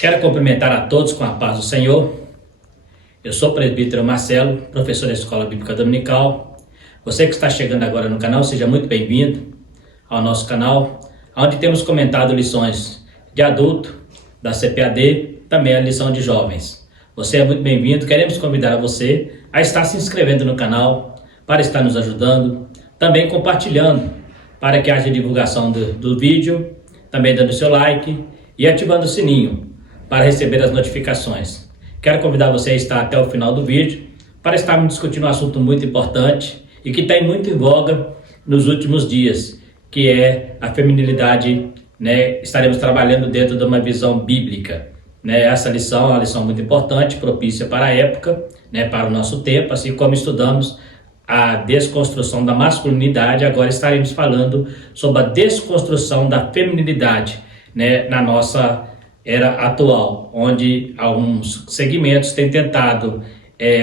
Quero cumprimentar a todos com a paz do Senhor. Eu sou o presbítero Marcelo, professor da Escola Bíblica Dominical. Você que está chegando agora no canal, seja muito bem-vindo ao nosso canal, onde temos comentado lições de adulto, da CPAD, também a lição de jovens. Você é muito bem-vindo. Queremos convidar você a estar se inscrevendo no canal, para estar nos ajudando, também compartilhando, para que haja divulgação do vídeo, também dando seu like e ativando o sininho para receber as notificações. Quero convidar você a estar até o final do vídeo para estarmos discutindo um assunto muito importante e que está muito em voga nos últimos dias, que é a feminilidade, né? Estaremos trabalhando dentro de uma visão bíblica, né? Essa lição é uma lição muito importante, propícia para a época, né? Para o nosso tempo, assim como estudamos a desconstrução da masculinidade, agora estaremos falando sobre a desconstrução da feminilidade, né? Na nossa era atual, onde alguns segmentos têm tentado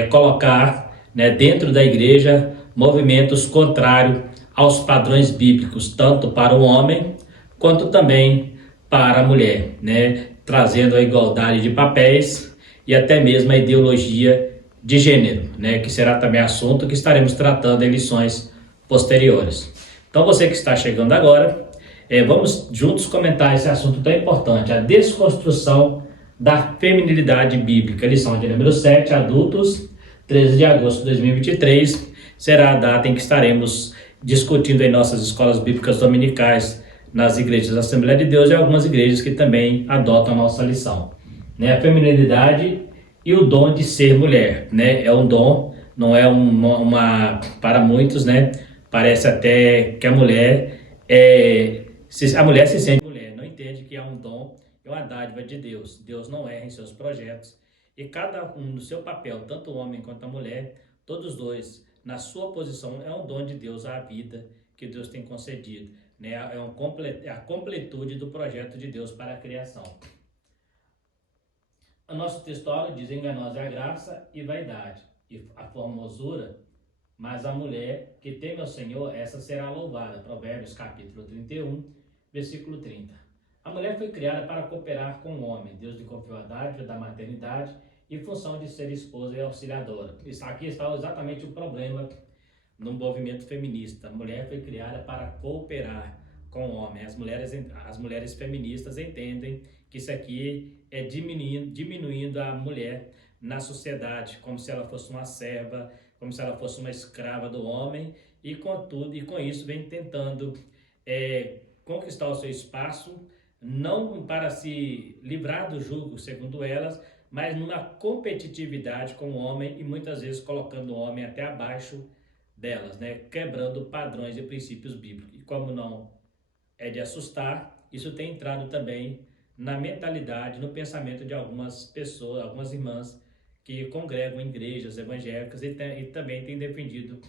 colocar, né, dentro da igreja movimentos contrários aos padrões bíblicos, tanto para o homem quanto também para a mulher, né, trazendo a igualdade de papéis e até mesmo a ideologia de gênero, né, que será também assunto que estaremos tratando em lições posteriores. Então você que está chegando agora, vamos juntos comentar esse assunto tão importante, a desconstrução da feminilidade bíblica. Lição de número 7, adultos, 13 de agosto de 2023, será a data em que estaremos discutindo em nossas escolas bíblicas dominicais, nas igrejas da Assembleia de Deus e algumas igrejas que também adotam a nossa lição. Né? A feminilidade e o dom de ser mulher, né? É um dom, não é para muitos, né? Parece até que a mulher a mulher se sente mulher, não entende que é um dom, é uma dádiva de Deus. Deus não erra em seus projetos e cada um no seu papel, tanto o homem quanto a mulher, todos dois, na sua posição, é um dom de Deus à vida que Deus tem concedido, né? É a completude do projeto de Deus para a criação. O nosso textuário diz: enganosa é a graça e vaidade, e a formosura, mas a mulher que teme ao Senhor, essa será louvada. Provérbios capítulo 31, versículo 30. A mulher foi criada para cooperar com o homem. Deus lhe confiou a dádiva da maternidade e função de ser esposa e auxiliadora. Aqui está exatamente o problema no movimento feminista. A mulher foi criada para cooperar com o homem. As mulheres feministas entendem que isso aqui é diminuindo a mulher na sociedade, como se ela fosse uma serva, como se ela fosse uma escrava do homem, e com isso vem tentando conquistar o seu espaço, não para se livrar do jugo, segundo elas, mas numa competitividade com o homem e muitas vezes colocando o homem até abaixo delas, né? Quebrando padrões e princípios bíblicos. E como não é de assustar, isso tem entrado também na mentalidade, no pensamento de algumas pessoas, algumas irmãs que congregam em igrejas evangélicas e também têm defendido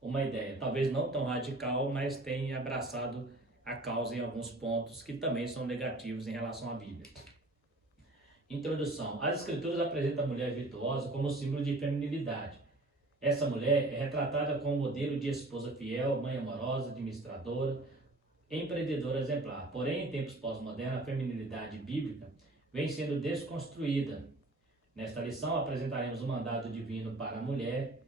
uma ideia, talvez não tão radical, mas tem abraçado a causa em alguns pontos que também são negativos em relação à Bíblia. Introdução. As Escrituras apresentam a mulher virtuosa como símbolo de feminilidade. Essa mulher é retratada como modelo de esposa fiel, mãe amorosa, administradora, empreendedora exemplar. Porém, em tempos pós-modernos, a feminilidade bíblica vem sendo desconstruída. Nesta lição, apresentaremos o mandato divino para a mulher,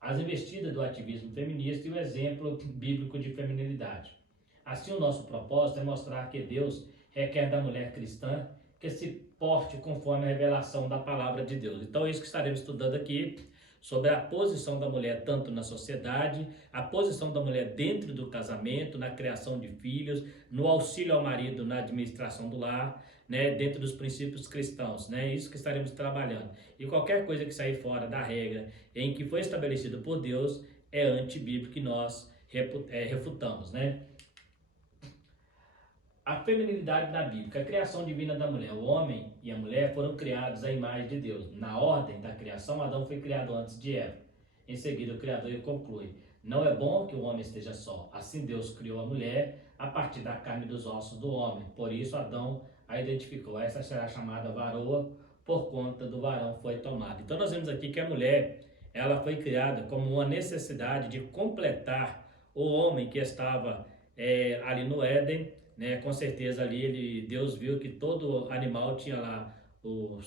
as investidas do ativismo feminista e o exemplo bíblico de feminilidade. Assim, o nosso propósito é mostrar que Deus requer da mulher cristã que se porte conforme a revelação da palavra de Deus. Então, é isso que estaremos estudando aqui, sobre a posição da mulher tanto na sociedade, a posição da mulher dentro do casamento, na criação de filhos, no auxílio ao marido na administração do lar, né, dentro dos princípios cristãos, né, isso que estaremos trabalhando. E qualquer coisa que sair fora da regra em que foi estabelecido por Deus é antibíblico, que nós refutamos, né. A feminilidade na Bíblia, a criação divina da mulher. O homem e a mulher foram criados à imagem de Deus. Na ordem da criação, Adão foi criado antes de Eva. Em seguida, o Criador conclui: não é bom que o homem esteja só. Assim Deus criou a mulher a partir da carne e dos ossos do homem. Por isso Adão a identificou. Essa será chamada varoa, por conta do varão foi tomada. Então nós vemos aqui que a mulher, ela foi criada como uma necessidade de completar o homem que estava ali no Éden, né? Com certeza ali Deus viu que todo animal tinha lá o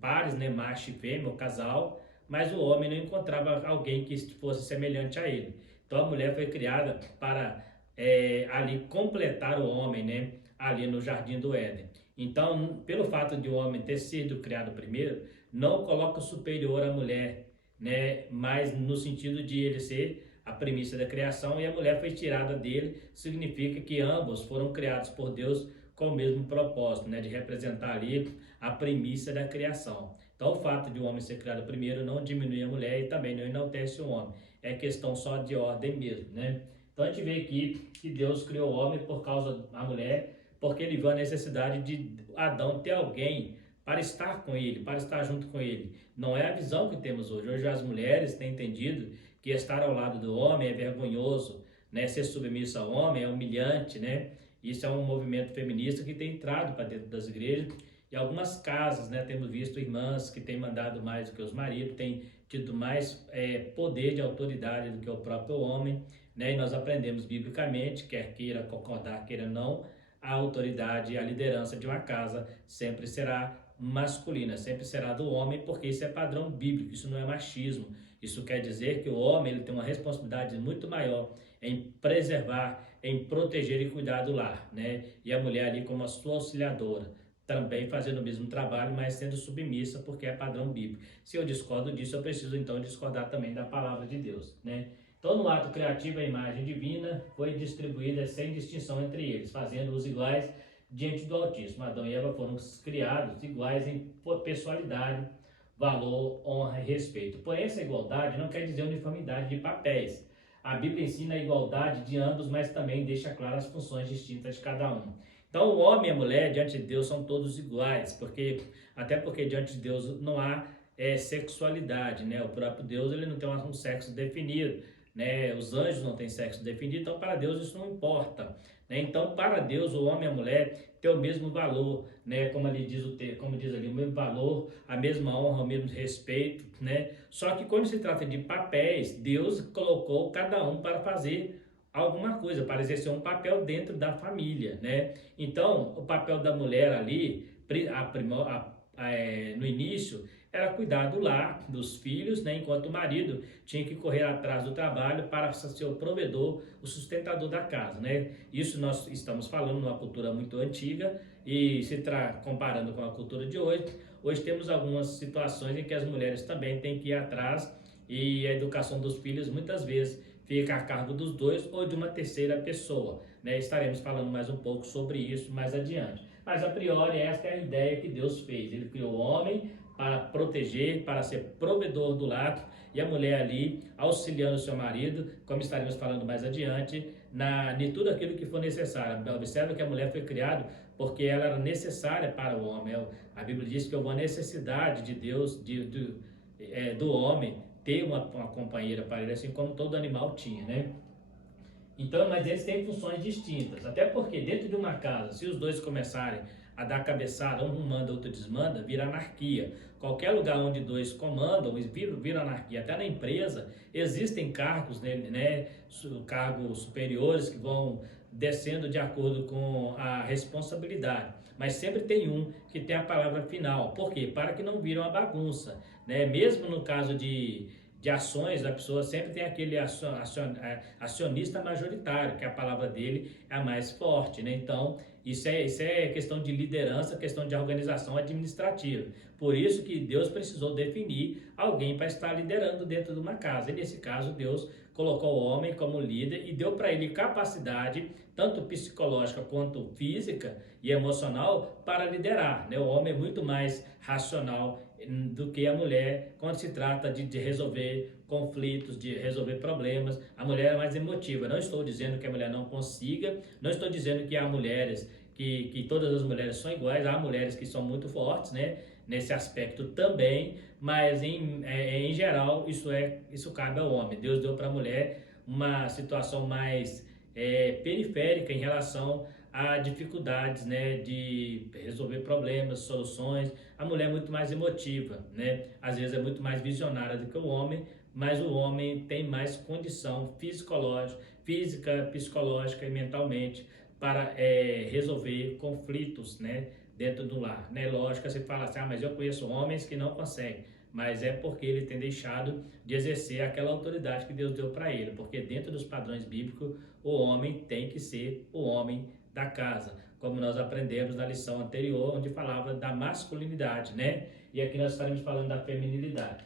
pares, né, macho e fêmea, o casal, mas o homem não encontrava alguém que fosse semelhante a ele. Então a mulher foi criada para ali completar o homem, né, ali no Jardim do Éden. Então, pelo fato de o homem ter sido criado primeiro, não coloca superior à mulher, né, mas no sentido de ele ser a premissa da criação e a mulher foi tirada dele, significa que ambos foram criados por Deus com o mesmo propósito, né, de representar ali a premissa da criação. Então, o fato de o homem ser criado primeiro não diminui a mulher e também não enaltece o homem. É questão só de ordem mesmo, né? Então, a gente vê aqui que Deus criou o homem por causa da mulher, porque ele viu a necessidade de Adão ter alguém para estar com ele, para estar junto com ele. Não é a visão que temos hoje. Hoje as mulheres têm entendido que estar ao lado do homem é vergonhoso, né? Ser submisso ao homem é humilhante, né? Isso é um movimento feminista que tem entrado para dentro das igrejas. E algumas casas, né, temos visto irmãs que têm mandado mais do que os maridos, têm tido mais poder de autoridade do que o próprio homem, né? E nós aprendemos biblicamente, quer queira concordar, queira não, a autoridade e a liderança de uma casa sempre será masculina, sempre será do homem, porque isso é padrão bíblico, isso não é machismo. Isso quer dizer que o homem ele tem uma responsabilidade muito maior em preservar, em proteger e cuidar do lar, né? E a mulher ali como a sua auxiliadora, também fazendo o mesmo trabalho, mas sendo submissa, porque é padrão bíblico. Se eu discordo disso, eu preciso então discordar também da palavra de Deus, né? Então, no ato criativo, a imagem divina foi distribuída sem distinção entre eles, fazendo-os iguais diante do Altíssimo. Adão e Eva foram criados iguais em pessoalidade, valor, honra e respeito. Porém, essa igualdade não quer dizer uniformidade de papéis. A Bíblia ensina a igualdade de ambos, mas também deixa claras as funções distintas de cada um. Então, o homem e a mulher diante de Deus são todos iguais, até porque diante de Deus não há sexualidade, né? O próprio Deus ele não tem um sexo definido, né? Os anjos não têm sexo definido, então para Deus isso não importa, né? Então, para Deus, o homem e a mulher têm o mesmo valor, né? Como ali diz como diz ali, o mesmo valor, a mesma honra, o mesmo respeito, né? Só que quando se trata de papéis, Deus colocou cada um para fazer alguma coisa, para exercer um papel dentro da família, né? Então, o papel da mulher ali, no início, era cuidar do lar, dos filhos, né? Enquanto o marido tinha que correr atrás do trabalho para ser o provedor, o sustentador da casa, né? Isso nós estamos falando numa cultura muito antiga e comparando com a cultura de hoje, hoje temos algumas situações em que as mulheres também têm que ir atrás e a educação dos filhos muitas vezes fica a cargo dos dois ou de uma terceira pessoa, né? Estaremos falando mais um pouco sobre isso mais adiante. Mas a priori esta é a ideia que Deus fez. Ele criou o homem para proteger, para ser provedor do lar e a mulher ali auxiliando o seu marido, como estaremos falando mais adiante, de tudo aquilo que for necessário. Observe que a mulher foi criada porque ela era necessária para o homem. A Bíblia diz que houve uma necessidade de Deus, do homem, ter uma companheira para ele, assim como todo animal tinha, né? Então, mas eles têm funções distintas, até porque dentro de uma casa, se os dois começarem a dar cabeçada, um manda, outro desmanda, vira anarquia. Qualquer lugar onde dois comandam, vira anarquia. Até na empresa, existem cargos, né, cargos superiores que vão descendo de acordo com a responsabilidade. Mas sempre tem um que tem a palavra final. Por quê? Para que não vire uma bagunça, né? Mesmo no caso de ações da pessoa, sempre tem aquele acionista majoritário, que a palavra dele é a mais forte, né? Então, isso é questão de liderança, questão de organização administrativa. Por isso que Deus precisou definir alguém para estar liderando dentro de uma casa. E nesse caso, Deus colocou o homem como líder e deu para ele capacidade, tanto psicológica quanto física e emocional, para liderar, né? O homem é muito mais racional do que a mulher quando se trata de resolver conflitos, de resolver problemas. A mulher é mais emotiva. Não estou dizendo que a mulher não consiga, não estou dizendo que há mulheres, que todas as mulheres são iguais, há mulheres que são muito fortes, né, nesse aspecto também, mas em geral isso cabe ao homem. Deus deu para a mulher uma situação mais periférica em relação a dificuldades, né, de resolver problemas, soluções. A mulher é muito mais emotiva, né? Às vezes é muito mais visionária do que o homem, mas o homem tem mais condição física, psicológica e mentalmente para resolver conflitos, né, dentro do lar, né? Lógico que você fala assim, mas eu conheço homens que não conseguem, mas é porque ele tem deixado de exercer aquela autoridade que Deus deu para ele, porque dentro dos padrões bíblicos, o homem tem que ser o homem da casa, como nós aprendemos na lição anterior, onde falava da masculinidade, né? E aqui nós estaremos falando da feminilidade.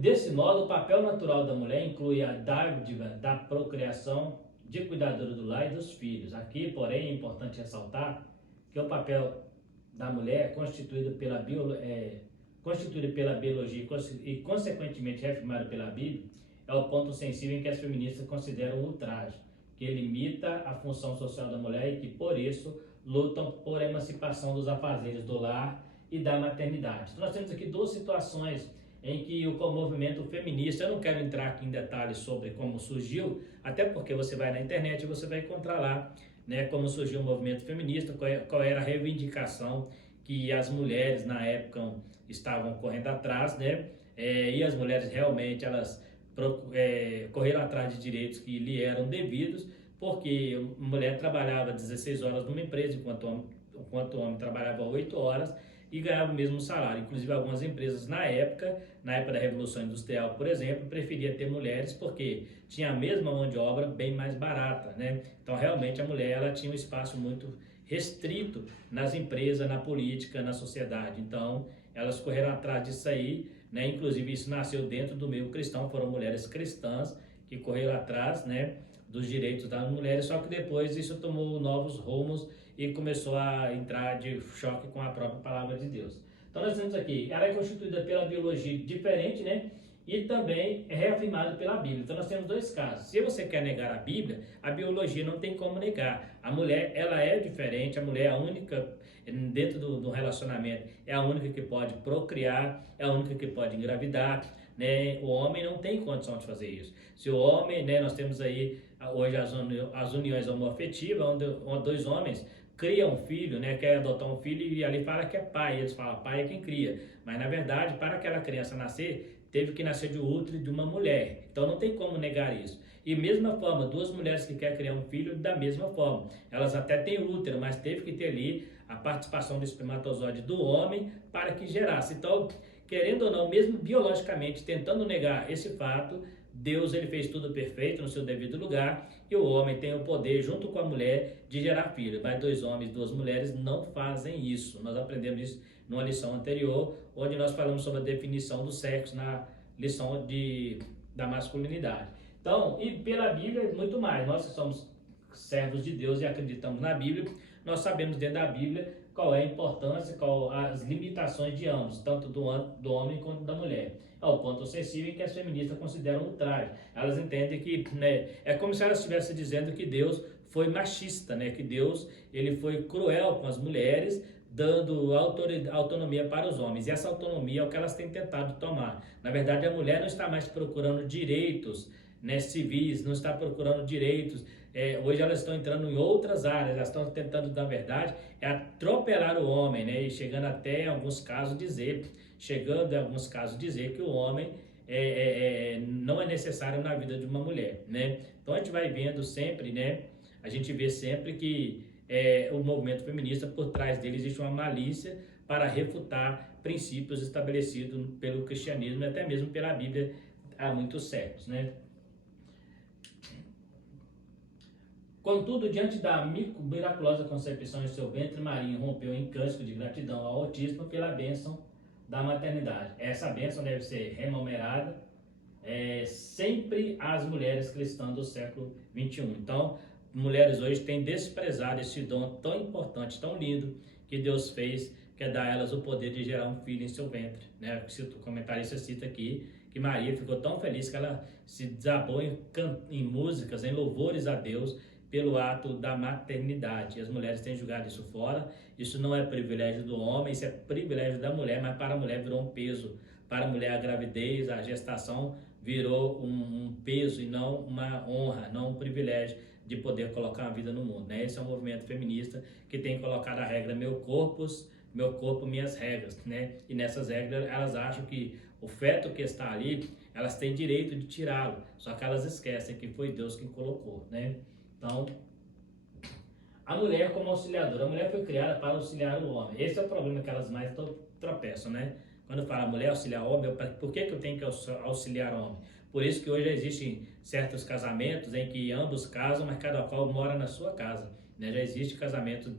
Desse modo, o papel natural da mulher inclui a dádiva da procriação, de cuidadora do lar e dos filhos. Aqui, porém, é importante ressaltar que o papel da mulher é constituído pela biologia e, consequentemente, reafirmado pela Bíblia, é o ponto sensível em que as feministas consideram o ultraje, que limita a função social da mulher e que, por isso, lutam por emancipação dos afazeres do lar e da maternidade. Então, nós temos aqui duas situações em que o movimento feminista, eu não quero entrar aqui em detalhes sobre como surgiu, até porque você vai na internet e você vai encontrar lá, né, como surgiu o movimento feminista, qual era a reivindicação que as mulheres na época estavam correndo atrás, né, e as mulheres realmente elas correram atrás de direitos que lhe eram devidos, porque a mulher trabalhava 16 horas numa empresa, enquanto o homem trabalhava 8 horas, e ganhava o mesmo salário. Inclusive, algumas empresas na época da Revolução Industrial, por exemplo, preferia ter mulheres porque tinha a mesma mão de obra bem mais barata, né? Então, realmente, a mulher ela tinha um espaço muito restrito nas empresas, na política, na sociedade. Então, elas correram atrás disso aí, né? Inclusive, isso nasceu dentro do meio cristão, foram mulheres cristãs que correram atrás, né, dos direitos das mulheres, só que depois isso tomou novos rumos e começou a entrar de choque com a própria palavra de Deus. Então nós temos aqui, ela é constituída pela biologia diferente, né, e também é reafirmado pela Bíblia. Então nós temos dois casos. Se você quer negar a Bíblia, a biologia não tem como negar. A mulher, ela é diferente, a mulher é a única, dentro do relacionamento, é a única que pode procriar, é a única que pode engravidar, né? O homem não tem condição de fazer isso. Se o homem, né, nós temos aí hoje as uniões homoafetivas, onde dois homens criam um filho, né, quer adotar um filho e ali fala que é pai, eles falam pai é quem cria, mas na verdade para aquela criança nascer, teve que nascer de útero de uma mulher, então não tem como negar isso. E mesma forma, duas mulheres que querem criar um filho, da mesma forma, elas até têm útero, mas teve que ter ali a participação do espermatozoide do homem para que gerasse. Então, querendo ou não, mesmo biologicamente tentando negar esse fato, Deus ele fez tudo perfeito no seu devido lugar e o homem tem o poder, junto com a mulher, de gerar filhos. Mas dois homens e duas mulheres não fazem isso. Nós aprendemos isso numa lição anterior, onde nós falamos sobre a definição do sexo na lição da masculinidade. Então, e pela Bíblia, muito mais. Nós que somos servos de Deus e acreditamos na Bíblia, nós sabemos dentro da Bíblia qual é a importância, qual as limitações de ambos, tanto do homem quanto da mulher. É o ponto sensível em que as feministas consideram ultraje. Elas entendem que, né, é como se elas estivessem dizendo que Deus foi machista, né, que Deus ele foi cruel com as mulheres, dando autonomia para os homens. E essa autonomia é o que elas têm tentado tomar. Na verdade, a mulher não está mais procurando direitos, né, civis, não está procurando direitos. Hoje elas estão entrando em outras áreas, elas estão tentando, na verdade, atropelar o homem, né, e chegando até, em alguns casos, dizer que o homem não é necessário na vida de uma mulher, né? Então a gente vai vendo sempre, né, a gente vê sempre que o movimento feminista, por trás dele existe uma malícia para refutar princípios estabelecidos pelo cristianismo e até mesmo pela Bíblia há muitos séculos, né? Contudo, diante da miraculosa concepção em seu ventre, Maria rompeu em cântico de gratidão ao Altíssimo pela bênção da maternidade. Essa bênção deve ser remunerada sempre às mulheres cristãs do século XXI. Então, mulheres hoje têm desprezado esse dom tão importante, tão lindo, que Deus fez, que é dar a elas o poder de gerar um filho em seu ventre, né? O comentarista cita aqui que Maria ficou tão feliz que ela se desabou em músicas, em louvores a Deus pelo ato da maternidade. E as mulheres têm julgado isso fora. Isso não é privilégio do homem, isso é privilégio da mulher, mas para a mulher virou um peso. Para a mulher a gravidez, a gestação virou um peso e não uma honra, não um privilégio de poder colocar uma vida no mundo, né? Esse é um movimento feminista que tem colocado a regra meu corpo, minhas regras, né? E nessas regras elas acham que o feto que está ali, elas têm direito de tirá-lo, só que elas esquecem que foi Deus quem colocou, né? Então, a mulher como auxiliadora. A mulher foi criada para auxiliar o homem. Esse é o problema que elas mais tropeçam, né? Quando fala mulher auxiliar o homem, por que eu tenho que auxiliar o homem? Por isso que hoje existem certos casamentos em que ambos casam, mas cada qual mora na sua casa, né? Já existe casamento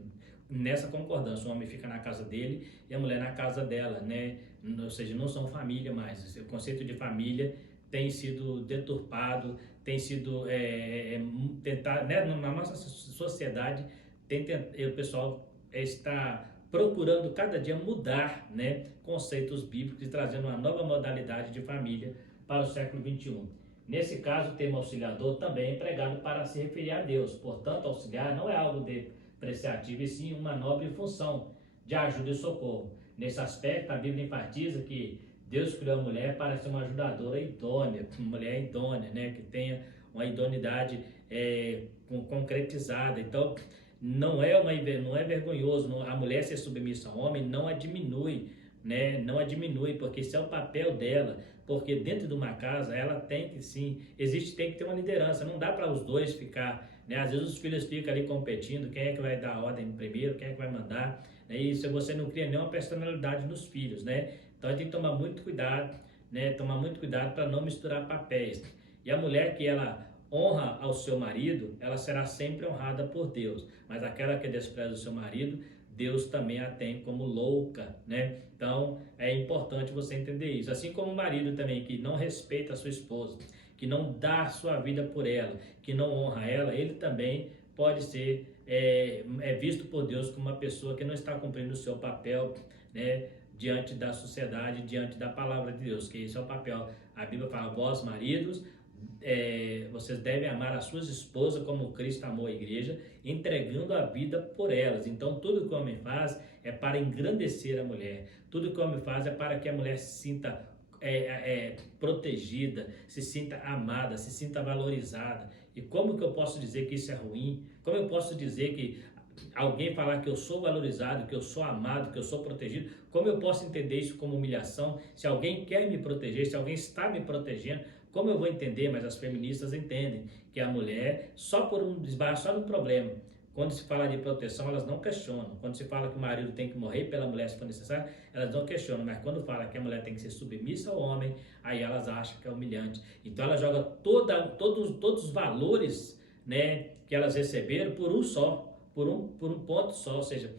nessa concordância, o homem fica na casa dele e a mulher na casa dela, né? Ou seja, não são família mais. O conceito de família tem sido deturpado, tem sido tentar, né? Na nossa sociedade o pessoal está procurando cada dia mudar, né, conceitos bíblicos e trazendo uma nova modalidade de família para o século 21. Nesse caso, o termo auxiliador também é empregado para se referir a Deus. Portanto, auxiliar não é algo depreciativo, e sim uma nobre função de ajuda e socorro. Nesse aspecto, a Bíblia enfatiza que Deus criou a mulher para ser uma ajudadora idônea, uma mulher idônea, né, que tenha uma idoneidade concretizada. Então, não é vergonhoso a mulher ser submissa ao homem, não a diminui, né? Não a diminui, porque esse é o papel dela, porque dentro de uma casa ela tem que sim, tem que ter uma liderança, não dá para os dois ficar, né? Às vezes os filhos ficam ali competindo, quem é que vai dar a ordem primeiro, quem é que vai mandar, né? E isso você não cria nenhuma personalidade nos filhos, né? Então tem que tomar muito cuidado, né? Tomar muito cuidado para não misturar papéis. E a mulher que ela honra ao seu marido, ela será sempre honrada por Deus, mas aquela que despreza o seu marido, Deus também a tem como louca, né? Então é importante você entender isso. Assim como o marido também que não respeita a sua esposa, que não dá a sua vida por ela, que não honra ela, ele também pode ser visto por Deus como uma pessoa que não está cumprindo o seu papel, né, diante da sociedade, diante da palavra de Deus, que esse é o papel. A Bíblia fala: vós maridos, vocês devem amar as suas esposas como Cristo amou a igreja, entregando a vida por elas. Então tudo que o homem faz é para engrandecer a mulher, tudo que o homem faz é para que a mulher se sinta protegida, se sinta amada, se sinta valorizada. E como que eu posso dizer que isso é ruim? Como eu posso dizer que alguém falar que eu sou valorizado, que eu sou amado, que eu sou protegido? Como eu posso entender isso como humilhação? Se alguém quer me proteger, se alguém está me protegendo, como eu vou entender? Mas as feministas entendem que a mulher, só no problema, quando se fala de proteção, elas não questionam. Quando se fala que o marido tem que morrer pela mulher se for necessário, elas não questionam. Mas quando fala que a mulher tem que ser submissa ao homem, aí elas acham que é humilhante. Então ela joga todos os valores, né, que elas receberam por um só, por um ponto só. Ou seja,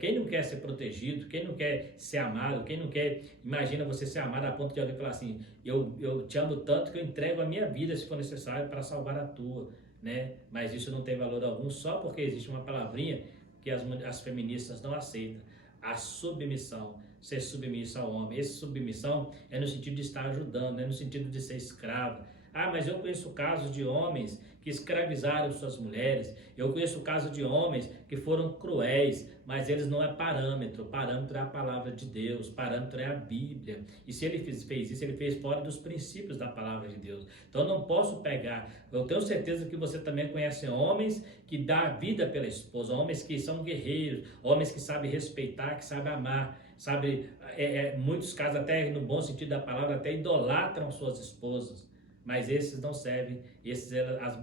quem não quer ser protegido, quem não quer ser amado, quem não quer, imagina você ser amado a ponto de alguém falar assim: eu te amo tanto que eu entrego a minha vida se for necessário para salvar a tua, né? Mas isso não tem valor algum só porque existe uma palavrinha que as feministas não aceitam: a submissão, ser submissa ao homem. Essa submissão é no sentido de estar ajudando, não é no sentido de ser escravo. Ah, mas eu conheço casos de homens que escravizaram suas mulheres, eu conheço casos de homens que foram cruéis, mas eles não é parâmetro. Parâmetro é a palavra de Deus, parâmetro é a Bíblia. E se ele fez isso, ele fez fora dos princípios da palavra de Deus. Então eu não posso pegar. Eu tenho certeza que você também conhece homens que dão a vida pela esposa, homens que são guerreiros, homens que sabem respeitar, que sabem amar, sabe? Muitos casos, até no bom sentido da palavra, até idolatram suas esposas. Mas esses não servem,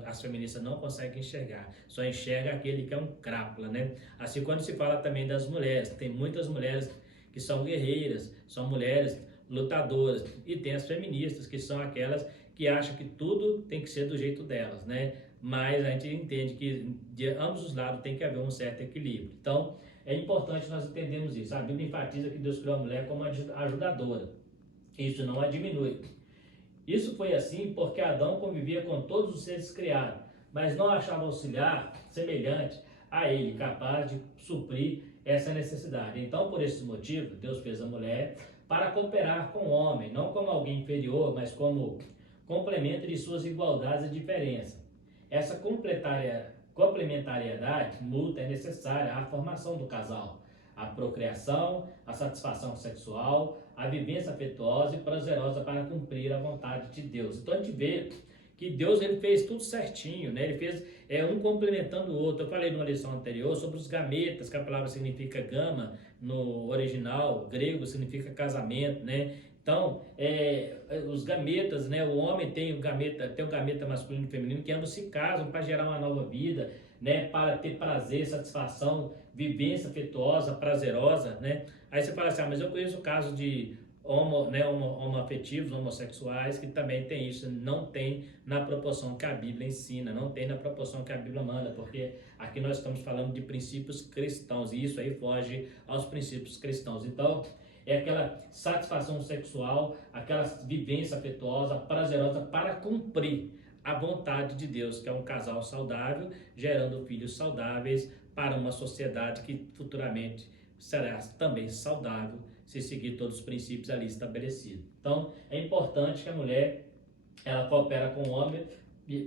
as feministas não conseguem enxergar, só enxerga aquele que é um crápula, né? Assim, quando se fala também das mulheres, tem muitas mulheres que são guerreiras, são mulheres lutadoras, e tem as feministas, que são aquelas que acham que tudo tem que ser do jeito delas, né? Mas a gente entende que de ambos os lados tem que haver um certo equilíbrio. Então, é importante nós entendermos isso. A Bíblia enfatiza que Deus criou a mulher como ajudadora. Isso não a diminui. Isso foi assim porque Adão convivia com todos os seres criados, mas não achava auxiliar semelhante a ele, capaz de suprir essa necessidade. Então, por esses motivos, Deus fez a mulher para cooperar com o homem, não como alguém inferior, mas como complemento de suas igualdades e diferenças. Essa complementariedade mútua é necessária à formação do casal, a procriação, a satisfação sexual, a vivência afetuosa e prazerosa para cumprir a vontade de Deus. Então a gente vê que Deus ele fez tudo certinho, né? Ele fez um complementando o outro. Eu falei numa lição anterior sobre os gametas, que a palavra significa gama no original grego, significa casamento, né? Então, os gametas, né? O homem tem o gameta masculino e feminino, que ambos se casam para gerar uma nova vida. né, para ter prazer, satisfação, vivência afetuosa, prazerosa, né? Aí você fala assim, mas eu conheço casos de homoafetivos, homossexuais, que também tem isso, não tem na proporção que a Bíblia ensina, não tem na proporção que a Bíblia manda, porque aqui nós estamos falando de princípios cristãos, e isso aí foge aos princípios cristãos. Então, é aquela satisfação sexual, aquela vivência afetuosa, prazerosa para cumprir a vontade de Deus, que é um casal saudável, gerando filhos saudáveis para uma sociedade que futuramente será também saudável se seguir todos os princípios ali estabelecidos. Então, é importante que a mulher ela coopera com o homem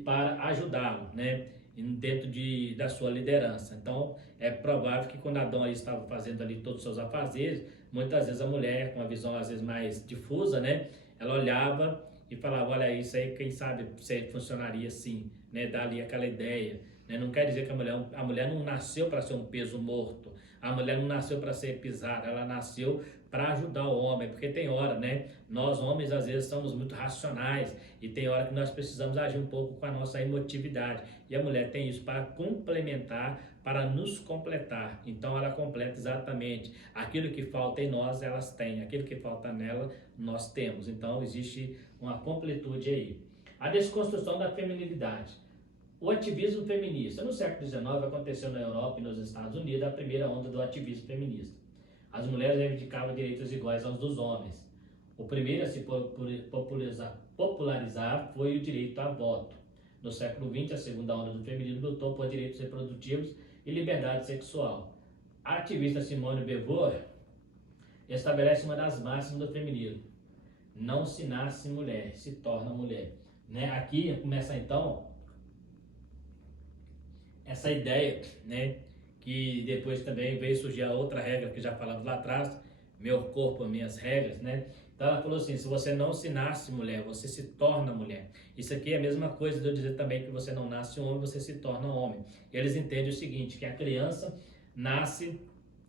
para ajudá-lo, né? Dentro da sua liderança. Então, é provável que quando Adão ali estava fazendo ali todos os seus afazeres, muitas vezes a mulher, com uma visão às vezes mais difusa, né? Ela olhava e falava, olha, isso aí, quem sabe se funcionaria assim, né? Dá ali aquela ideia, né? Não quer dizer que a mulher não nasceu para ser um peso morto, a mulher não nasceu para ser pisada, ela nasceu para ajudar o homem, porque tem hora, né? Nós homens às vezes somos muito racionais e tem hora que nós precisamos agir um pouco com a nossa emotividade, e a mulher tem isso para complementar, para nos completar. Então ela completa exatamente aquilo que falta em nós, elas têm, aquilo que falta nela, nós temos. Então existe uma completude aí. A desconstrução da feminilidade. O ativismo feminista. No século XIX aconteceu na Europa e nos Estados Unidos a primeira onda do ativismo feminista. As mulheres reivindicavam direitos iguais aos dos homens. O primeiro a se popularizar foi o direito a voto. No século XX, a segunda onda do feminismo lutou por direitos reprodutivos e liberdade sexual. A ativista Simone de Beauvoir estabelece uma das máximas do feminismo: não se nasce mulher, se torna mulher. Né? Aqui começa então essa ideia, né, que depois também veio surgir a outra regra que já falamos lá atrás, meu corpo, minhas regras, né? Então ela falou assim, se você não se nasce mulher, você se torna mulher. Isso aqui é a mesma coisa de eu dizer também que você não nasce homem, você se torna homem. E eles entendem o seguinte, que a criança nasce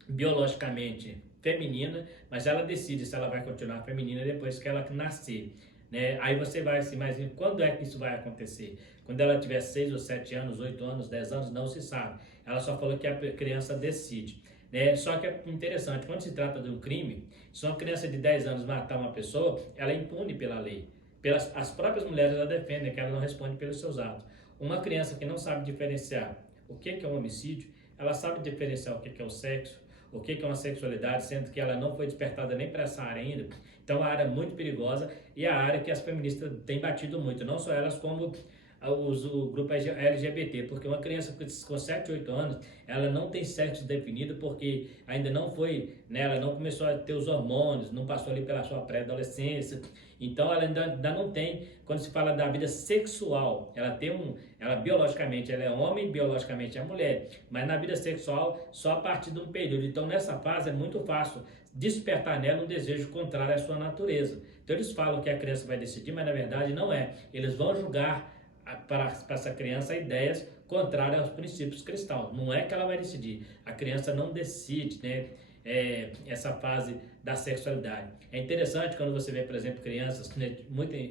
biologicamente feminina, mas ela decide se ela vai continuar feminina depois que ela nascer. Né? Aí você vai assim, mas quando é que isso vai acontecer? Quando ela tiver 6 ou 7 anos, 8 anos, 10 anos, não se sabe. Ela só falou que a criança decide. Né? Só que é interessante, quando se trata de um crime, se uma criança de 10 anos matar uma pessoa, ela é impune pela lei. As próprias mulheres ela defendem que ela não responde pelos seus atos. Uma criança que não sabe diferenciar o que é um homicídio, ela sabe diferenciar o que é o sexo, o que é uma sexualidade, sendo que ela não foi despertada nem para essa área ainda. Então, é uma área muito perigosa e a área que as feministas têm batido muito, não só elas, como o grupo LGBT, porque uma criança com 7, 8 anos, ela não tem sexo definido porque ainda não foi, né, ela não começou a ter os hormônios, não passou ali pela sua pré-adolescência, então ela ainda não tem, quando se fala da vida sexual, ela biologicamente ela é homem, biologicamente é mulher, mas na vida sexual só a partir de um período. Então nessa fase é muito fácil despertar nela um desejo contrário à sua natureza. Então eles falam que a criança vai decidir, mas na verdade não é. Eles vão julgar para essa criança ideias contrárias aos princípios cristãos. Não é que ela vai decidir. A criança não decide, né? Essa fase da sexualidade. É interessante quando você vê, por exemplo, crianças, né,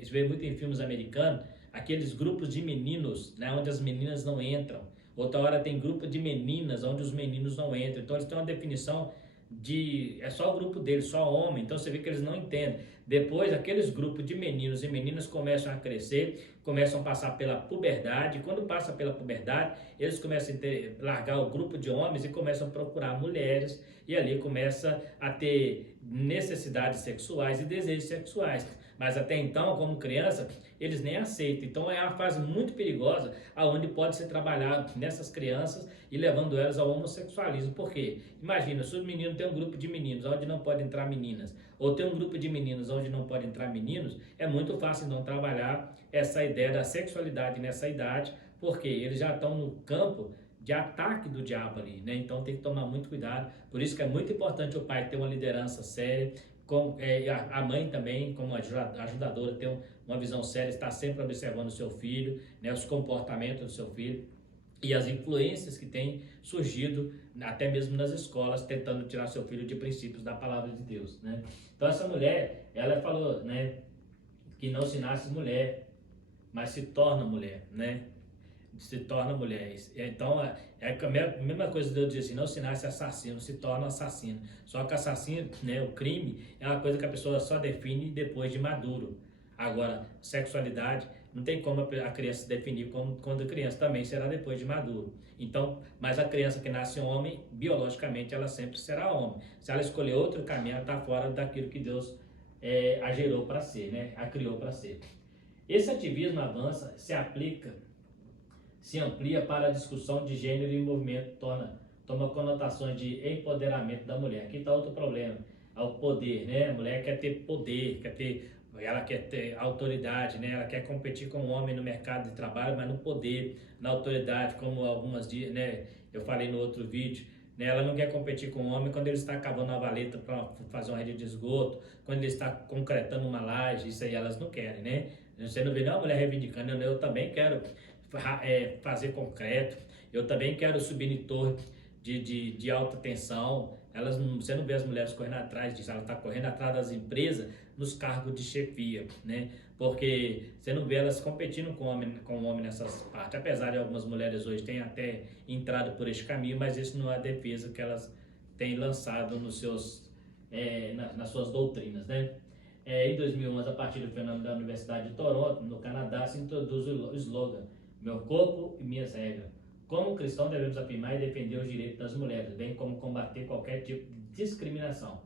se vê muito em filmes americanos, aqueles grupos de meninos, né, onde as meninas não entram. Outra hora tem grupo de meninas, onde os meninos não entram. Então eles têm uma definição é só o grupo deles, só homem, então você vê que eles não entendem. Depois aqueles grupos de meninos e meninas começam a crescer, começam a passar pela puberdade, e quando passa pela puberdade, eles começam a largar o grupo de homens e começam a procurar mulheres, e ali começa a ter necessidades sexuais e desejos sexuais. Mas até então, como criança, eles nem aceitam. Então é uma fase muito perigosa, aonde pode ser trabalhado nessas crianças e levando elas ao homossexualismo. Por quê? Imagina, se os meninos tem um grupo de meninos onde não pode entrar meninas, ou tem um grupo de meninas onde não pode entrar meninos, é muito fácil não trabalhar essa ideia da sexualidade nessa idade, porque eles já estão no campo de ataque do diabo ali, né? Então tem que tomar muito cuidado. Por isso que é muito importante o pai ter uma liderança séria, a mãe também, como ajudadora, ter uma visão séria, estar sempre observando o seu filho, né? Os comportamentos do seu filho e as influências que têm surgido até mesmo nas escolas, tentando tirar seu filho de princípios da palavra de Deus, né? Então essa mulher, ela falou, né, que não se nasce mulher, mas se torna mulher, né? se torna mulher. Então, é a mesma coisa de eu dizer assim, não se nasce assassino, se torna assassino. Só que assassino, né, o crime, é uma coisa que a pessoa só define depois de maduro. Agora, sexualidade, não tem como a criança definir como quando criança também será depois de maduro. Então, mas a criança que nasce homem, biologicamente, ela sempre será homem. Se ela escolher outro caminho, ela está fora daquilo que Deus a gerou para ser, né? A criou para ser. Esse ativismo avança, se amplia para a discussão de gênero e o movimento toma conotações de empoderamento da mulher. Aqui está outro problema, é o poder, né? A mulher quer ter poder, ela quer ter autoridade, né? Ela quer competir com o homem no mercado de trabalho, mas no poder, na autoridade, como algumas dias, né? Eu falei no outro vídeo, né? Ela não quer competir com o homem quando ele está cavando uma valeta para fazer uma rede de esgoto, quando ele está concretando uma laje, isso aí elas não querem, né? Você não vê nenhuma mulher reivindicando, eu também quero fazer concreto, eu também quero subir em torre de alta tensão. Você não vê as mulheres correndo atrás disso, ela está correndo atrás das empresas nos cargos de chefia, né? Porque você não vê elas competindo com o homem nessas partes, apesar de algumas mulheres hoje terem até entrado por este caminho, mas isso não é a defesa que elas têm lançado nas suas doutrinas, né? Em 2011, a partir do fenômeno da Universidade de Toronto, no Canadá, se introduz o slogan "Meu corpo e minhas regras". Como cristão, devemos afirmar e defender os direitos das mulheres, bem como combater qualquer tipo de discriminação.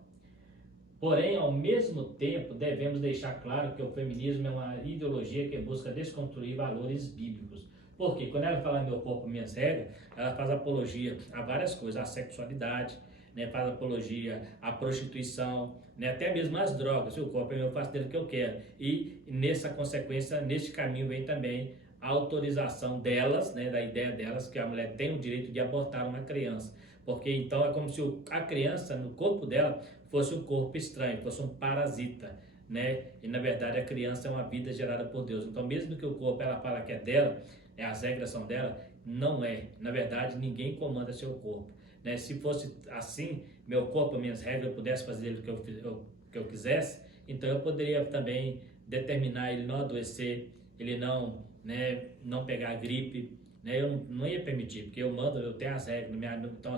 Porém, ao mesmo tempo, devemos deixar claro que o feminismo é uma ideologia que busca desconstruir valores bíblicos. Porque quando ela fala "meu corpo, minhas regras", ela faz apologia a várias coisas, à sexualidade, né, faz apologia à prostituição, né, até mesmo às drogas. O corpo é meu, eu faço dele o que eu quero. E nessa consequência, neste caminho vem também a autorização delas, né, da ideia delas, que a mulher tem o direito de abortar uma criança. Porque então é como se a criança, no corpo dela, fosse um corpo estranho, fosse um parasita, né? E na verdade a criança é uma vida gerada por Deus. Então mesmo que o corpo ela fala que é dela, as regras são dela, não é. Na verdade ninguém comanda seu corpo, né? Se fosse assim, meu corpo, minhas regras, eu pudesse fazer o que eu quisesse, então eu poderia também determinar ele não adoecer, ele não, né, não pegar gripe, né? Eu não ia permitir, porque eu mando, eu tenho as regras, então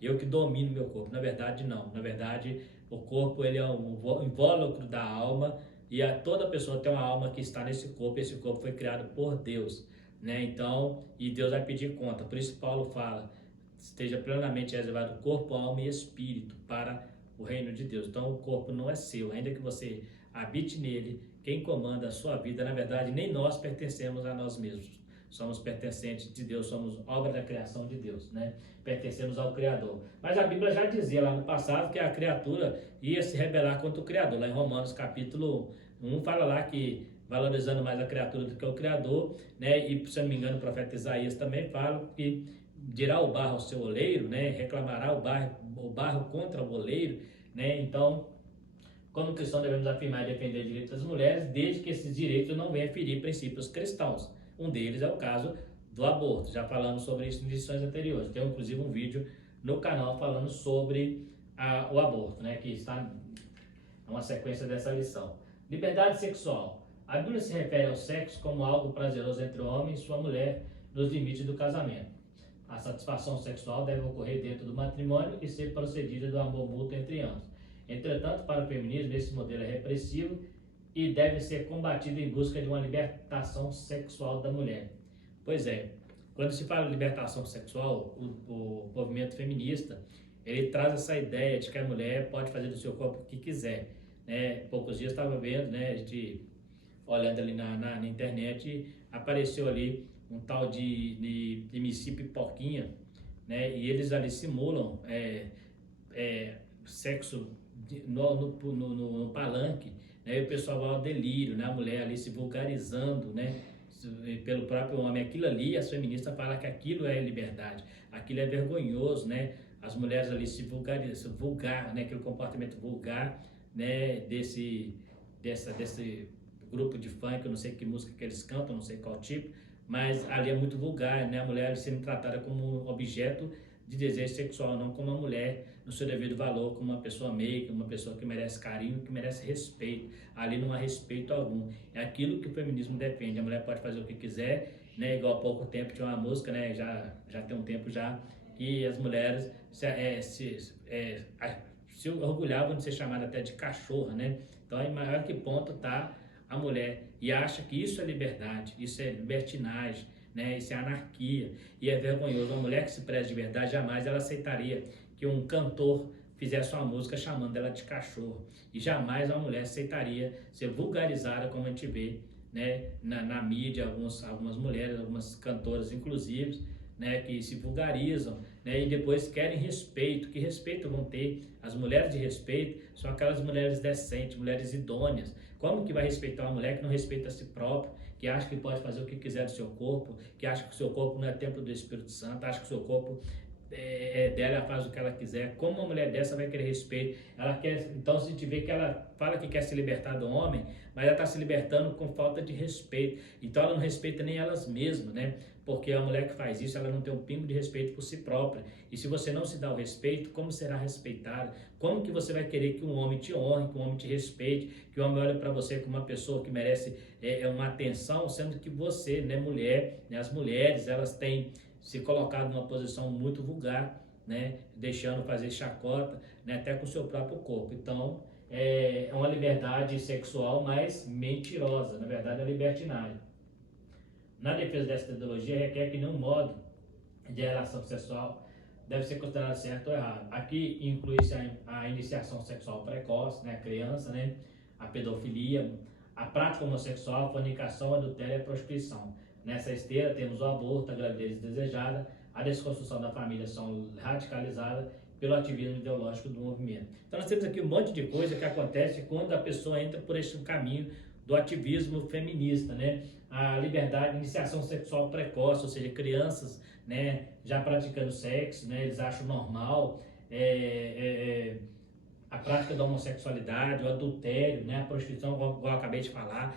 eu que domino meu corpo. Na verdade não, na verdade o corpo ele é um invólucro da alma, e toda pessoa tem uma alma que está nesse corpo. Esse corpo foi criado por Deus, né? Então, e Deus vai pedir conta. Por isso Paulo fala: esteja plenamente reservado corpo, alma e espírito para o reino de Deus. Então o corpo não é seu, ainda que você habite nele. Quem comanda a sua vida, na verdade, nem nós pertencemos a nós mesmos. Somos pertencentes de Deus, somos obra da criação de Deus, né? Pertencemos ao Criador. Mas a Bíblia já dizia lá no passado que a criatura ia se rebelar contra o Criador. Lá em Romanos capítulo 1 fala lá que valorizando mais a criatura do que o Criador, né? E se eu não me engano o profeta Isaías também fala que dirá o barro ao seu oleiro, né? Reclamará o barro contra o oleiro, né? Então, como cristão, devemos afirmar e defender os direitos das mulheres, desde que esses direitos não venham a ferir princípios cristãos. Um deles é o caso do aborto. Já falamos sobre isso em edições anteriores. Tem inclusive um vídeo no canal falando sobre o aborto, né? Que está uma sequência dessa lição. Liberdade sexual. A Bíblia se refere ao sexo como algo prazeroso entre o homem e sua mulher nos limites do casamento. A satisfação sexual deve ocorrer dentro do matrimônio e ser procedida do amor mútuo entre ambos. Entretanto, para o feminismo, esse modelo é repressivo e deve ser combatido em busca de uma libertação sexual da mulher. Pois é, quando se fala de libertação sexual, o movimento feminista, ele traz essa ideia de que a mulher pode fazer do seu corpo o que quiser, né? Poucos dias estava vendo, né, olhando ali na internet, apareceu ali um tal de MC Pipoquinha, né? E eles ali simulam sexo no palanque, né? E o pessoal vai ao delírio, né? A mulher ali se vulgarizando, né? Pelo próprio homem. Aquilo ali, as feministas falam que aquilo é liberdade, aquilo é vergonhoso, né? As mulheres ali se vulgarizam, vulgar, né? Aquele comportamento vulgar, né? Desse grupo de funk, eu não sei que música que eles cantam, não sei qual tipo, mas ali é muito vulgar, né? A mulher sendo tratada como um objeto de desejo sexual, não como uma mulher no seu devido valor, como uma pessoa meiga, uma pessoa que merece carinho, que merece respeito. Ali não há respeito algum. É aquilo que o feminismo defende. A mulher pode fazer o que quiser né? Igual há pouco tempo tinha uma música, né? Já tem um tempo já, que as mulheres se orgulhavam de ser chamadas até de cachorra, né? Então, em maior que ponto está a mulher e acha que isso é liberdade, isso é libertinagem, né? Isso é anarquia e é vergonhoso. Uma mulher que se preza de verdade jamais ela aceitaria que um cantor fizesse uma música chamando ela de cachorro, e jamais uma mulher aceitaria ser vulgarizada como a gente vê, né, na mídia, algumas mulheres, algumas cantoras inclusive, né, que se vulgarizam, né, e depois querem respeito. Que respeito vão ter? As mulheres de respeito são aquelas mulheres decentes, mulheres idôneas. Como que vai respeitar uma mulher que não respeita a si própria, que acha que pode fazer o que quiser do seu corpo, que acha que o seu corpo não é templo do Espírito Santo, acha que o seu corpo dela, ela faz o que ela quiser? Como uma mulher dessa vai querer respeito? Ela quer, então, se a gente vê que ela fala que quer se libertar do homem, mas ela está se libertando com falta de respeito. Então ela não respeita nem elas mesmas, né? Porque a mulher que faz isso, ela não tem um pingo de respeito por si própria. E se você não se dá o respeito, como será respeitada? Como que você vai querer que um homem te honre, que um homem te respeite, que o homem olhe para você como uma pessoa que merece uma atenção, sendo que você, né, mulher, né, as mulheres, elas têm se colocado numa posição muito vulgar, né, deixando fazer chacota, né, até com o seu próprio corpo. Então, é uma liberdade sexual, mas mentirosa, na verdade é libertinagem. Na defesa dessa ideologia, requer que nenhum modo de relação sexual deve ser considerado certo ou errado. Aqui inclui-se a iniciação sexual precoce, né, a criança, né, a pedofilia, a prática homossexual, a fornicação, a adultério e a prostituição. Nessa esteira temos o aborto, a gravidez desejada, a desconstrução da família são radicalizadas pelo ativismo ideológico do movimento. Então nós temos aqui um monte de coisa que acontece quando a pessoa entra por esse caminho do ativismo feminista, né? A liberdade, iniciação sexual precoce, ou seja, crianças, né, já praticando sexo, né, eles acham normal, a prática da homossexualidade, o adultério, né, a prostituição, igual eu acabei de falar,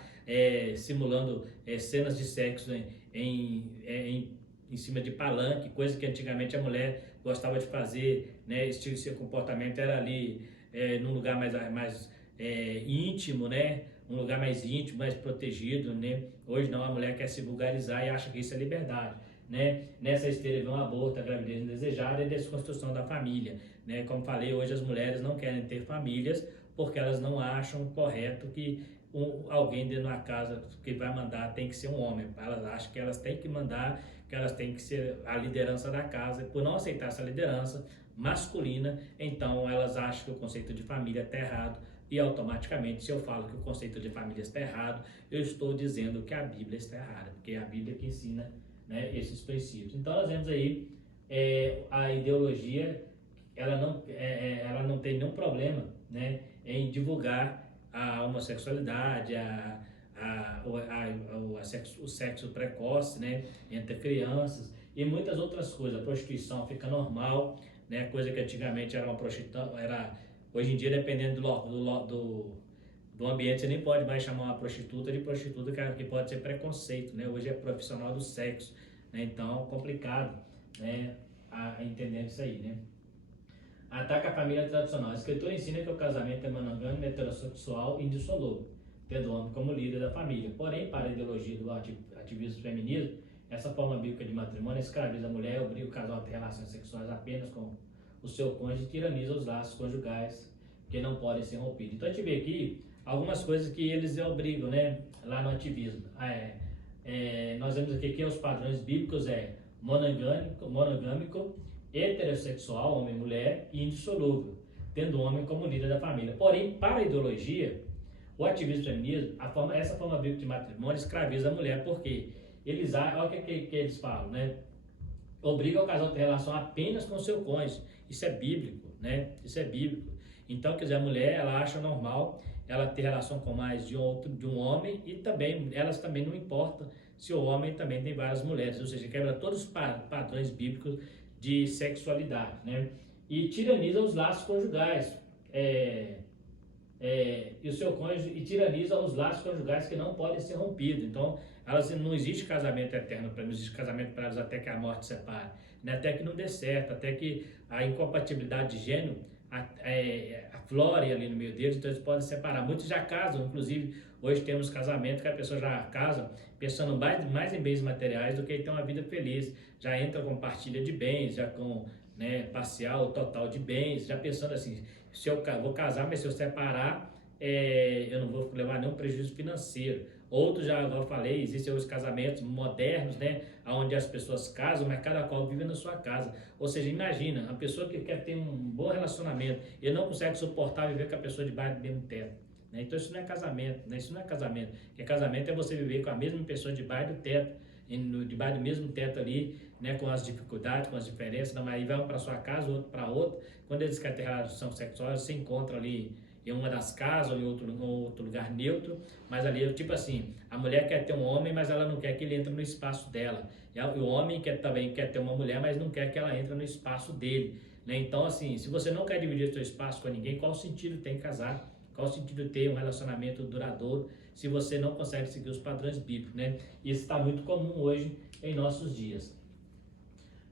simulando cenas de sexo em cima de palanque, coisa que antigamente a mulher gostava de fazer, né, esse comportamento era ali num lugar mais íntimo, né, um lugar mais íntimo, mais protegido, né. Hoje não, a mulher quer se vulgarizar e acha que isso é liberdade, né. Nessa esteira vem um aborto, a gravidez indesejada e a desconstrução da família, né. Como falei, hoje as mulheres não querem ter famílias porque elas não acham correto que alguém dentro da casa que vai mandar tem que ser um homem. Elas acham que elas têm que mandar, que elas têm que ser a liderança da casa. Por não aceitar essa liderança masculina, então elas acham que o conceito de família está errado, e automaticamente, se eu falo que o conceito de família está errado, eu estou dizendo que a Bíblia está errada, porque é a Bíblia que ensina, né, esses princípios. Então nós vemos aí a ideologia, ela não tem nenhum problema, né, em divulgar a homossexualidade, o sexo precoce, né, entre crianças e muitas outras coisas. A prostituição fica normal, né, coisa que antigamente era uma prostituição, hoje em dia, dependendo do ambiente, você nem pode mais chamar uma prostituta de prostituta, que pode ser preconceito, né? Hoje é profissional do sexo, né? Então, complicado, né, entendendo isso aí, né? Ataca a família tradicional. A Escritura ensina que o casamento é monogâmico, heterossexual e indissolúvel, tendo o homem como líder da família. Porém, para a ideologia do ativismo feminismo, essa forma bíblica de matrimônio escraviza a mulher, obriga o casal a ter relações sexuais apenas com o seu cônjuge, tiraniza os laços conjugais que não podem ser rompidos. Então a gente vê aqui algumas coisas que eles obrigam, né, lá no ativismo. Nós vemos aqui que os padrões bíblicos monogâmico, heterossexual, homem e mulher, e indissolúvel, tendo o homem como líder da família. Porém, para a ideologia, o ativismo feminismo, essa forma bíblica de matrimônio escraviza a mulher, porque olha o que eles falam, né? Obriga o casal a ter relação apenas com o seu cônjuge. Isso é bíblico, né? Isso é bíblico. Então, quer dizer, a mulher, ela acha normal ela ter relação com mais de um homem, e também, elas também não importam se o homem também tem várias mulheres, ou seja, quebra todos os padrões bíblicos de sexualidade, né? E tiraniza os laços conjugais. E o seu cônjuge, e tiraniza os laços conjugais que não podem ser rompidos. Então, não existe casamento eterno, não existe casamento para elas até que a morte separe, né? Até que não dê certo, até que a incompatibilidade de gênero aflorem ali no meio deles, então eles podem separar. Muitos já casam, inclusive hoje temos casamento que a pessoa já casa pensando mais em bens materiais do que em ter uma vida feliz. Já entra com partilha de bens, já com, né, parcial, total de bens, já pensando assim, se eu vou casar, mas se eu separar, eu não vou levar nenhum prejuízo financeiro. Outros, já, como eu falei, existem os casamentos modernos, né, onde as pessoas casam, mas cada qual vive na sua casa. Ou seja, imagina, a pessoa que quer ter um bom relacionamento e não consegue suportar viver com a pessoa debaixo do mesmo teto, né? Então isso não é casamento, né? Isso não é casamento. Porque casamento é você viver com a mesma pessoa debaixo do teto, debaixo do mesmo teto ali, né, com as dificuldades, com as diferenças. Não, aí vai um para sua casa, o outro para outra. Quando eles querem ter relação sexual, eles se encontram ali em uma das casas ou em outro lugar neutro, mas ali, tipo assim, a mulher quer ter um homem, mas ela não quer que ele entre no espaço dela. E o homem também quer ter uma mulher, mas não quer que ela entre no espaço dele, né? Então, assim, se você não quer dividir o seu espaço com ninguém, qual o sentido tem casar? Qual o sentido de ter um relacionamento duradouro se você não consegue seguir os padrões bíblicos, né? Isso está muito comum hoje em nossos dias.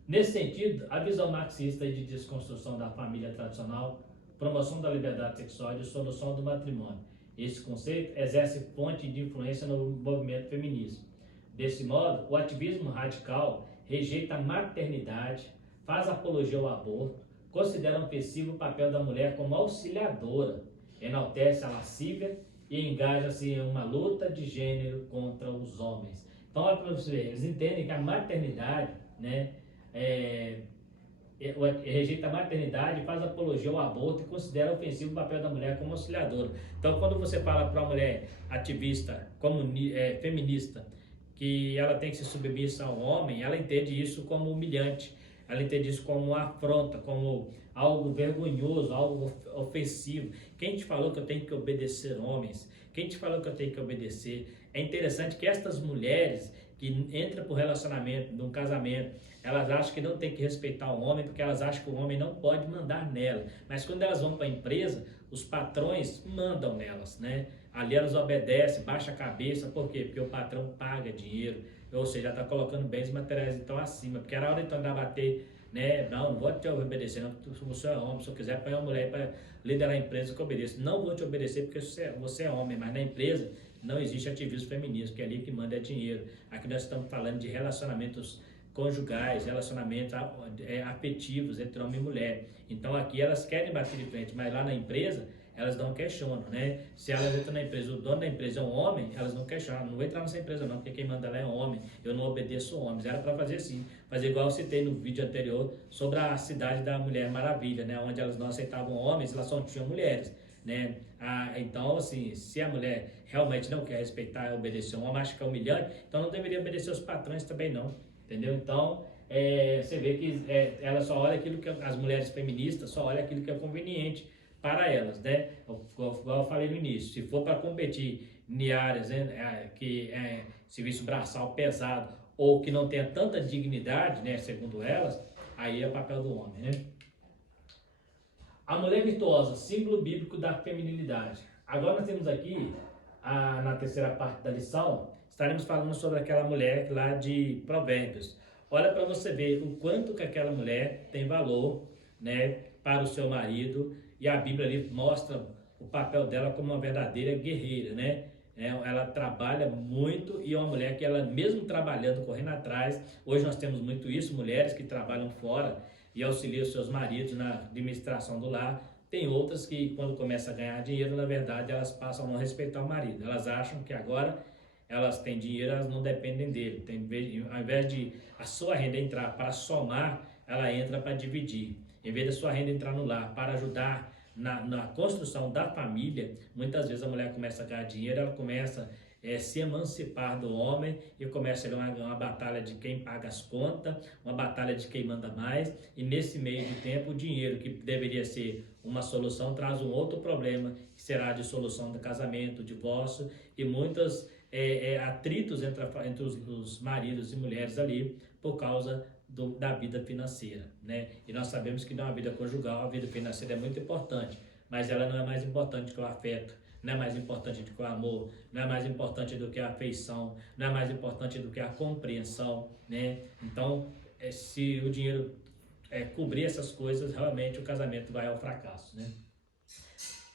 Nesse sentido, a visão marxista de desconstrução da família tradicional, promoção da liberdade sexual e dissolução do matrimônio. Esse conceito exerce fonte de influência no movimento feminista. Desse modo, o ativismo radical rejeita a maternidade, faz apologia ao aborto, considera ofensivo o papel da mulher como auxiliadora, enaltece a lascívia e engaja-se em uma luta de gênero contra os homens. Então, olha para você ver, eles entendem que a maternidade, né, rejeita a maternidade, faz apologia ao aborto e considera ofensivo o papel da mulher como auxiliadora. Então, quando você fala para uma mulher ativista, feminista, que ela tem que se submissa ao homem, ela entende isso como humilhante, ela entende isso como uma afronta, como algo vergonhoso, algo ofensivo. Quem te falou que eu tenho que obedecer homens? Quem te falou que eu tenho que obedecer? É interessante que estas mulheres que entram por relacionamento, num casamento, elas acham que não tem que respeitar o homem, porque elas acham que o homem não pode mandar nela. Mas quando elas vão para a empresa, os patrões mandam nelas, né? Ali elas obedecem, baixa a cabeça, por quê? Porque o patrão paga dinheiro, ou seja, está colocando bens materiais então acima, porque era hora então de bater, né? Não vou te obedecer, não, você é homem, se eu quiser põe uma mulher para liderar a empresa que eu obedeço. Não vou te obedecer porque você é homem, mas na empresa não existe ativismo feminista, que é ali que manda é dinheiro. Aqui nós estamos falando de relacionamentos conjugais, relacionamentos afetivos entre homem e mulher. Então aqui elas querem bater de frente, mas lá na empresa elas não questionam, né? Se elas entram na empresa, o dono da empresa é um homem, elas não questionam, não vou entrar nessa empresa não, porque quem manda lá é homem, eu não obedeço homens. Era para fazer assim, fazer igual eu citei no vídeo anterior sobre a cidade da Mulher Maravilha, né? Onde elas não aceitavam homens, elas só tinham mulheres, né? Então, assim, se a mulher realmente não quer respeitar e obedecer um homem, acha que é humilhante, então não deveria obedecer os patrões também não, entendeu? Então, você vê que ela só olha aquilo que as mulheres feministas só olham aquilo que é conveniente para elas, né? Igual eu falei no início, se for para competir em áreas, né, que é serviço braçal pesado ou que não tenha tanta dignidade, né, segundo elas, aí é o papel do homem, né? A mulher virtuosa, símbolo bíblico da feminilidade. Agora nós temos aqui, na terceira parte da lição, estaremos falando sobre aquela mulher lá de Provérbios. Olha para você ver o quanto que aquela mulher tem valor, né, para o seu marido, e a Bíblia ali mostra o papel dela como uma verdadeira guerreira, né? Ela trabalha muito e é uma mulher que ela, mesmo trabalhando, correndo atrás, hoje nós temos muito isso, mulheres que trabalham fora e auxiliam seus maridos na administração do lar. Tem outras que, quando começam a ganhar dinheiro, na verdade, elas passam a não respeitar o marido. Elas acham que agora elas têm dinheiro, elas não dependem dele. Ao invés de a sua renda entrar para somar, ela entra para dividir. Em vez da sua renda entrar no lar para ajudar na construção da família, muitas vezes a mulher começa a ganhar dinheiro, ela começa a se emancipar do homem e começa a uma batalha de quem paga as contas, uma batalha de quem manda mais, e nesse meio de tempo o dinheiro que deveria ser uma solução traz um outro problema, que será a dissolução do casamento, o divórcio e muitos atritos entre os maridos e mulheres ali por causa da vida financeira, né? E nós sabemos que na vida conjugal a vida financeira é muito importante, mas ela não é mais importante que o afeto, não é mais importante do que o amor, não é mais importante do que a afeição, não é mais importante do que a compreensão, né? Então, se o dinheiro cobrir essas coisas, realmente o casamento vai ao fracasso, né?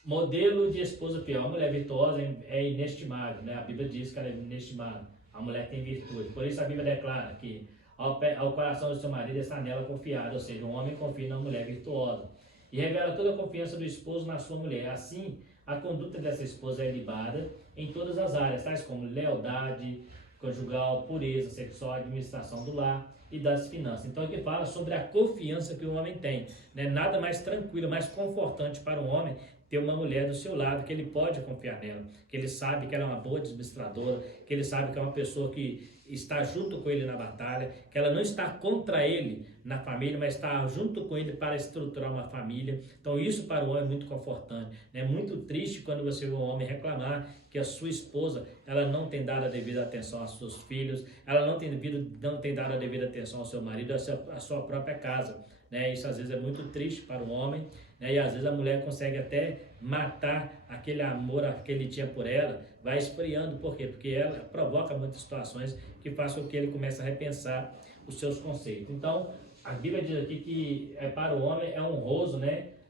Modelo de esposa fiel. A mulher virtuosa é inestimável, né? A Bíblia diz que ela é inestimável. A mulher tem virtude. Por isso a Bíblia declara que ao coração do seu marido está nela confiado. Ou seja, um homem confia na mulher virtuosa. E revela toda a confiança do esposo na sua mulher. Assim, a conduta dessa esposa é libada em todas as áreas, tais como lealdade conjugal, pureza sexual, administração do lar e das finanças. Então aqui fala sobre a confiança que o homem tem, né? Nada mais tranquilo, mais confortante para um homem ter uma mulher do seu lado, que ele pode confiar nela, que ele sabe que ela é uma boa administradora, que ele sabe que é uma pessoa que está junto com ele na batalha, que ela não está contra ele na família, mas está junto com ele para estruturar uma família. Então isso para o homem é muito confortante. É muito triste quando você vê um homem reclamar que a sua esposa ela não tem dado a devida atenção aos seus filhos, ela não tem dado a devida atenção ao seu marido, à sua própria casa. Isso às vezes é muito triste para o homem, e às vezes a mulher consegue até matar aquele amor que ele tinha por ela, vai esfriando. Por quê? Porque ela provoca muitas situações que fazem com que ele comece a repensar os seus conceitos. Então, a Bíblia diz aqui que para o homem é honroso,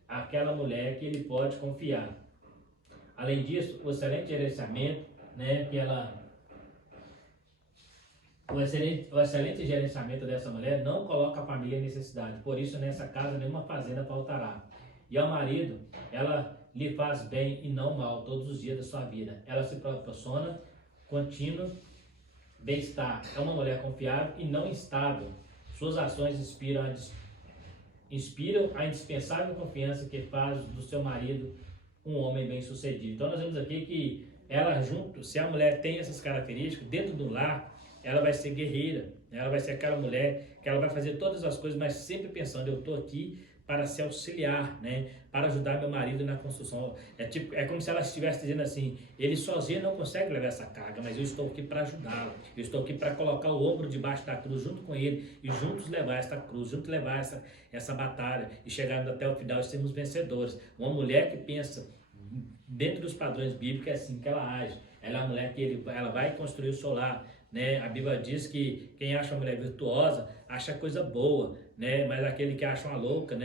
aquela mulher que ele pode confiar. Além disso, o excelente gerenciamento, o excelente gerenciamento dessa mulher não coloca a família em necessidade. Por isso, nessa casa, nenhuma fazenda faltará. E ao marido, ela lhe faz bem e não mal todos os dias da sua vida. Ela se proporciona contínuo bem-estar. É uma mulher confiável e não instável. Suas ações inspiram a indispensável confiança que faz do seu marido um homem bem-sucedido. Então, nós vemos aqui que ela se a mulher tem essas características, dentro do lar, ela vai ser guerreira, ela vai ser aquela mulher que ela vai fazer todas as coisas, mas sempre pensando, eu estou aqui para se auxiliar, para ajudar meu marido na construção. É como se ela estivesse dizendo assim, ele sozinho não consegue levar essa carga, mas eu estou aqui para ajudá-lo, eu estou aqui para colocar o ombro debaixo da cruz junto com ele e juntos levar essa cruz, juntos levar essa batalha e chegarmos até o final e sermos vencedores. Uma mulher que pensa dentro dos padrões bíblicos, é assim que ela age. Ela é a mulher que ela vai construir o seu lar, A Bíblia diz que quem acha uma mulher virtuosa acha coisa boa, Mas aquele que acha uma louca,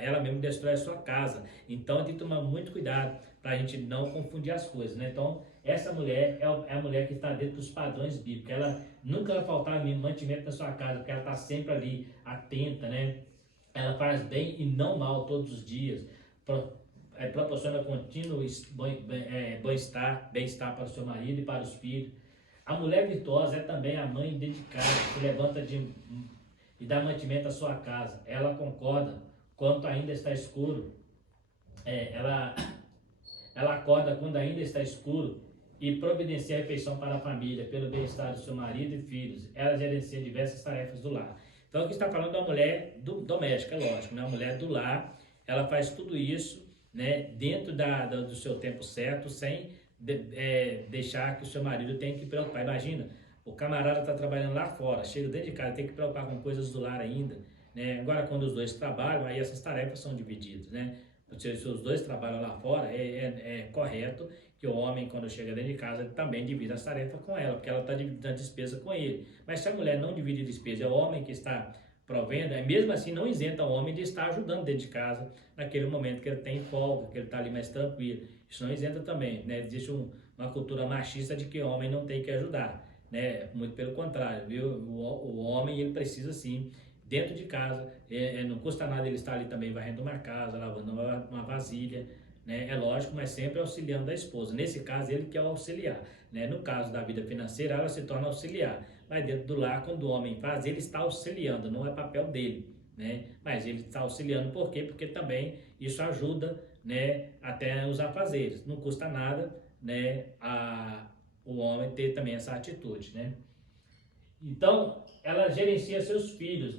ela mesmo destrói a sua casa. Então tem que tomar muito cuidado para a gente não confundir as coisas, Então essa mulher é a mulher que está dentro dos padrões bíblicos. Ela nunca vai faltar mantimento na sua casa, porque ela está sempre ali atenta, Ela faz bem e não mal todos os dias. Proporciona contínuo bem-estar para o seu marido e para os filhos. A mulher virtuosa é também a mãe dedicada, que levanta e dá mantimento à sua casa. Ela concorda quando ainda está escuro. Ela acorda quando ainda está escuro e providencia a refeição para a família, pelo bem-estar do seu marido e filhos. Ela gerencia diversas tarefas do lar. Então aqui está falando da mulher doméstica, é lógico, A mulher do lar, ela faz tudo isso, dentro do seu tempo certo, sem deixar que o seu marido tenha que preocupar. Imagina, o camarada está trabalhando lá fora, chega dentro de casa, tem que preocupar com coisas do lar ainda, Agora, quando os dois trabalham, aí essas tarefas são divididas, Se os dois trabalham lá fora, é correto que o homem, quando chega dentro de casa, ele também divida as tarefas com ela, porque ela está dividindo a despesa com ele. Mas se a mulher não divide a despesa, é o homem que está provendo, mesmo assim não isenta o homem de estar ajudando dentro de casa naquele momento que ele tem folga, que ele está ali mais tranquilo. Isso não isenta também, Existe uma cultura machista de que o homem não tem que ajudar, Muito pelo contrário, viu? O homem, ele precisa sim, dentro de casa, não custa nada ele estar ali também varrendo uma casa, lavando uma vasilha, É lógico, mas sempre auxiliando a esposa. Nesse caso, ele quer auxiliar, No caso da vida financeira, ela se torna auxiliar. Mas dentro do lar, quando o homem faz, ele está auxiliando, não é papel dele, Mas ele está auxiliando, por quê? Porque também isso ajuda, até os afazeres. Não custa nada, o homem ter também essa atitude, Então, ela gerencia seus filhos,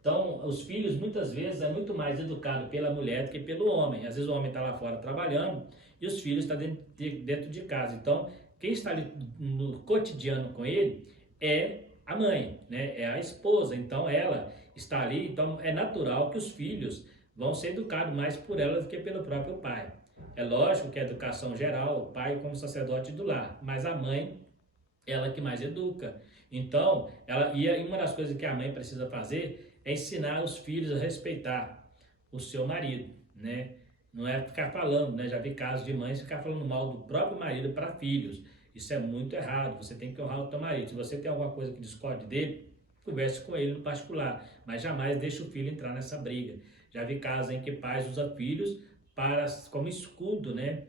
Então, os filhos muitas vezes é muito mais educado pela mulher do que pelo homem. Às vezes o homem está lá fora trabalhando e os filhos estão dentro de casa. Então, quem está ali no cotidiano com ele é a mãe, É a esposa. Então, ela está ali. Então, é natural que os filhos vão ser educados mais por ela do que pelo próprio pai. É lógico que a educação geral, o pai como sacerdote do lar, mas a mãe, ela que mais educa. Então, uma das coisas que a mãe precisa fazer é ensinar os filhos a respeitar o seu marido, Não é ficar falando, né? Já vi casos de mães ficar falando mal do próprio marido para filhos. Isso é muito errado. Você tem que honrar o teu marido. Se você tem alguma coisa que discorde dele, converse com ele no particular, mas jamais deixe o filho entrar nessa briga. Já vi casos em que pais usam filhos como escudo, né?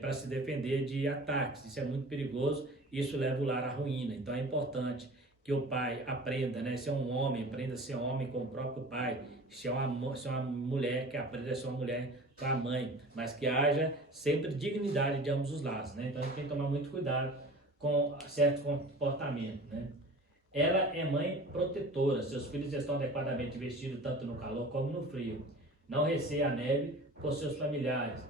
Para se defender de ataques. Isso é muito perigoso. Isso leva o lar à ruína. Então é importante que o pai aprenda, né? Se é um homem, aprenda a ser homem com o próprio pai. Se é uma mulher, que aprenda a ser uma mulher com a mãe. Mas que haja sempre dignidade de ambos os lados, né? Então a gente tem que tomar muito cuidado com certo comportamento, né? Ela é mãe protetora. Seus filhos estão adequadamente vestidos tanto no calor como no frio. Não receia a neve por seus familiares,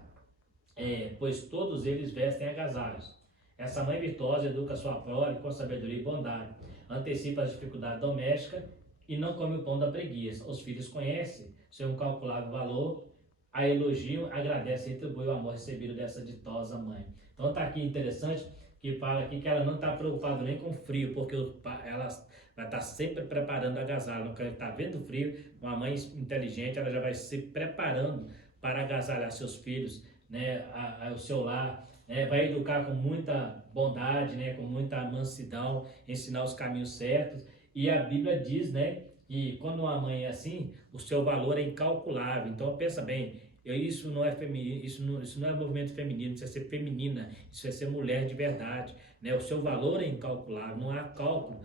pois todos eles vestem agasalhos. Essa mãe virtuosa educa sua prole com sabedoria e bondade, antecipa as dificuldades domésticas e não come o pão da preguiça. Os filhos conhecem seu incalculável valor, a elogiam, agradecem e retribuem o amor recebido dessa ditosa mãe. Então está aqui interessante que fala aqui que ela não está preocupada nem com frio, porque ela vai estar sempre preparando agasalho. Quando ela está vendo frio, uma mãe inteligente, ela já vai se preparando para agasalhar seus filhos, né, ao seu lar, né, vai educar com muita bondade, né, com muita mansidão, ensinar os caminhos certos. E a Bíblia diz, né, que quando uma mãe é assim, o seu valor é incalculável. Então pensa bem, isso não é feminino, isso não é movimento feminino, isso é ser feminina, isso é ser mulher de verdade, né? O seu valor é incalculável, não há cálculo,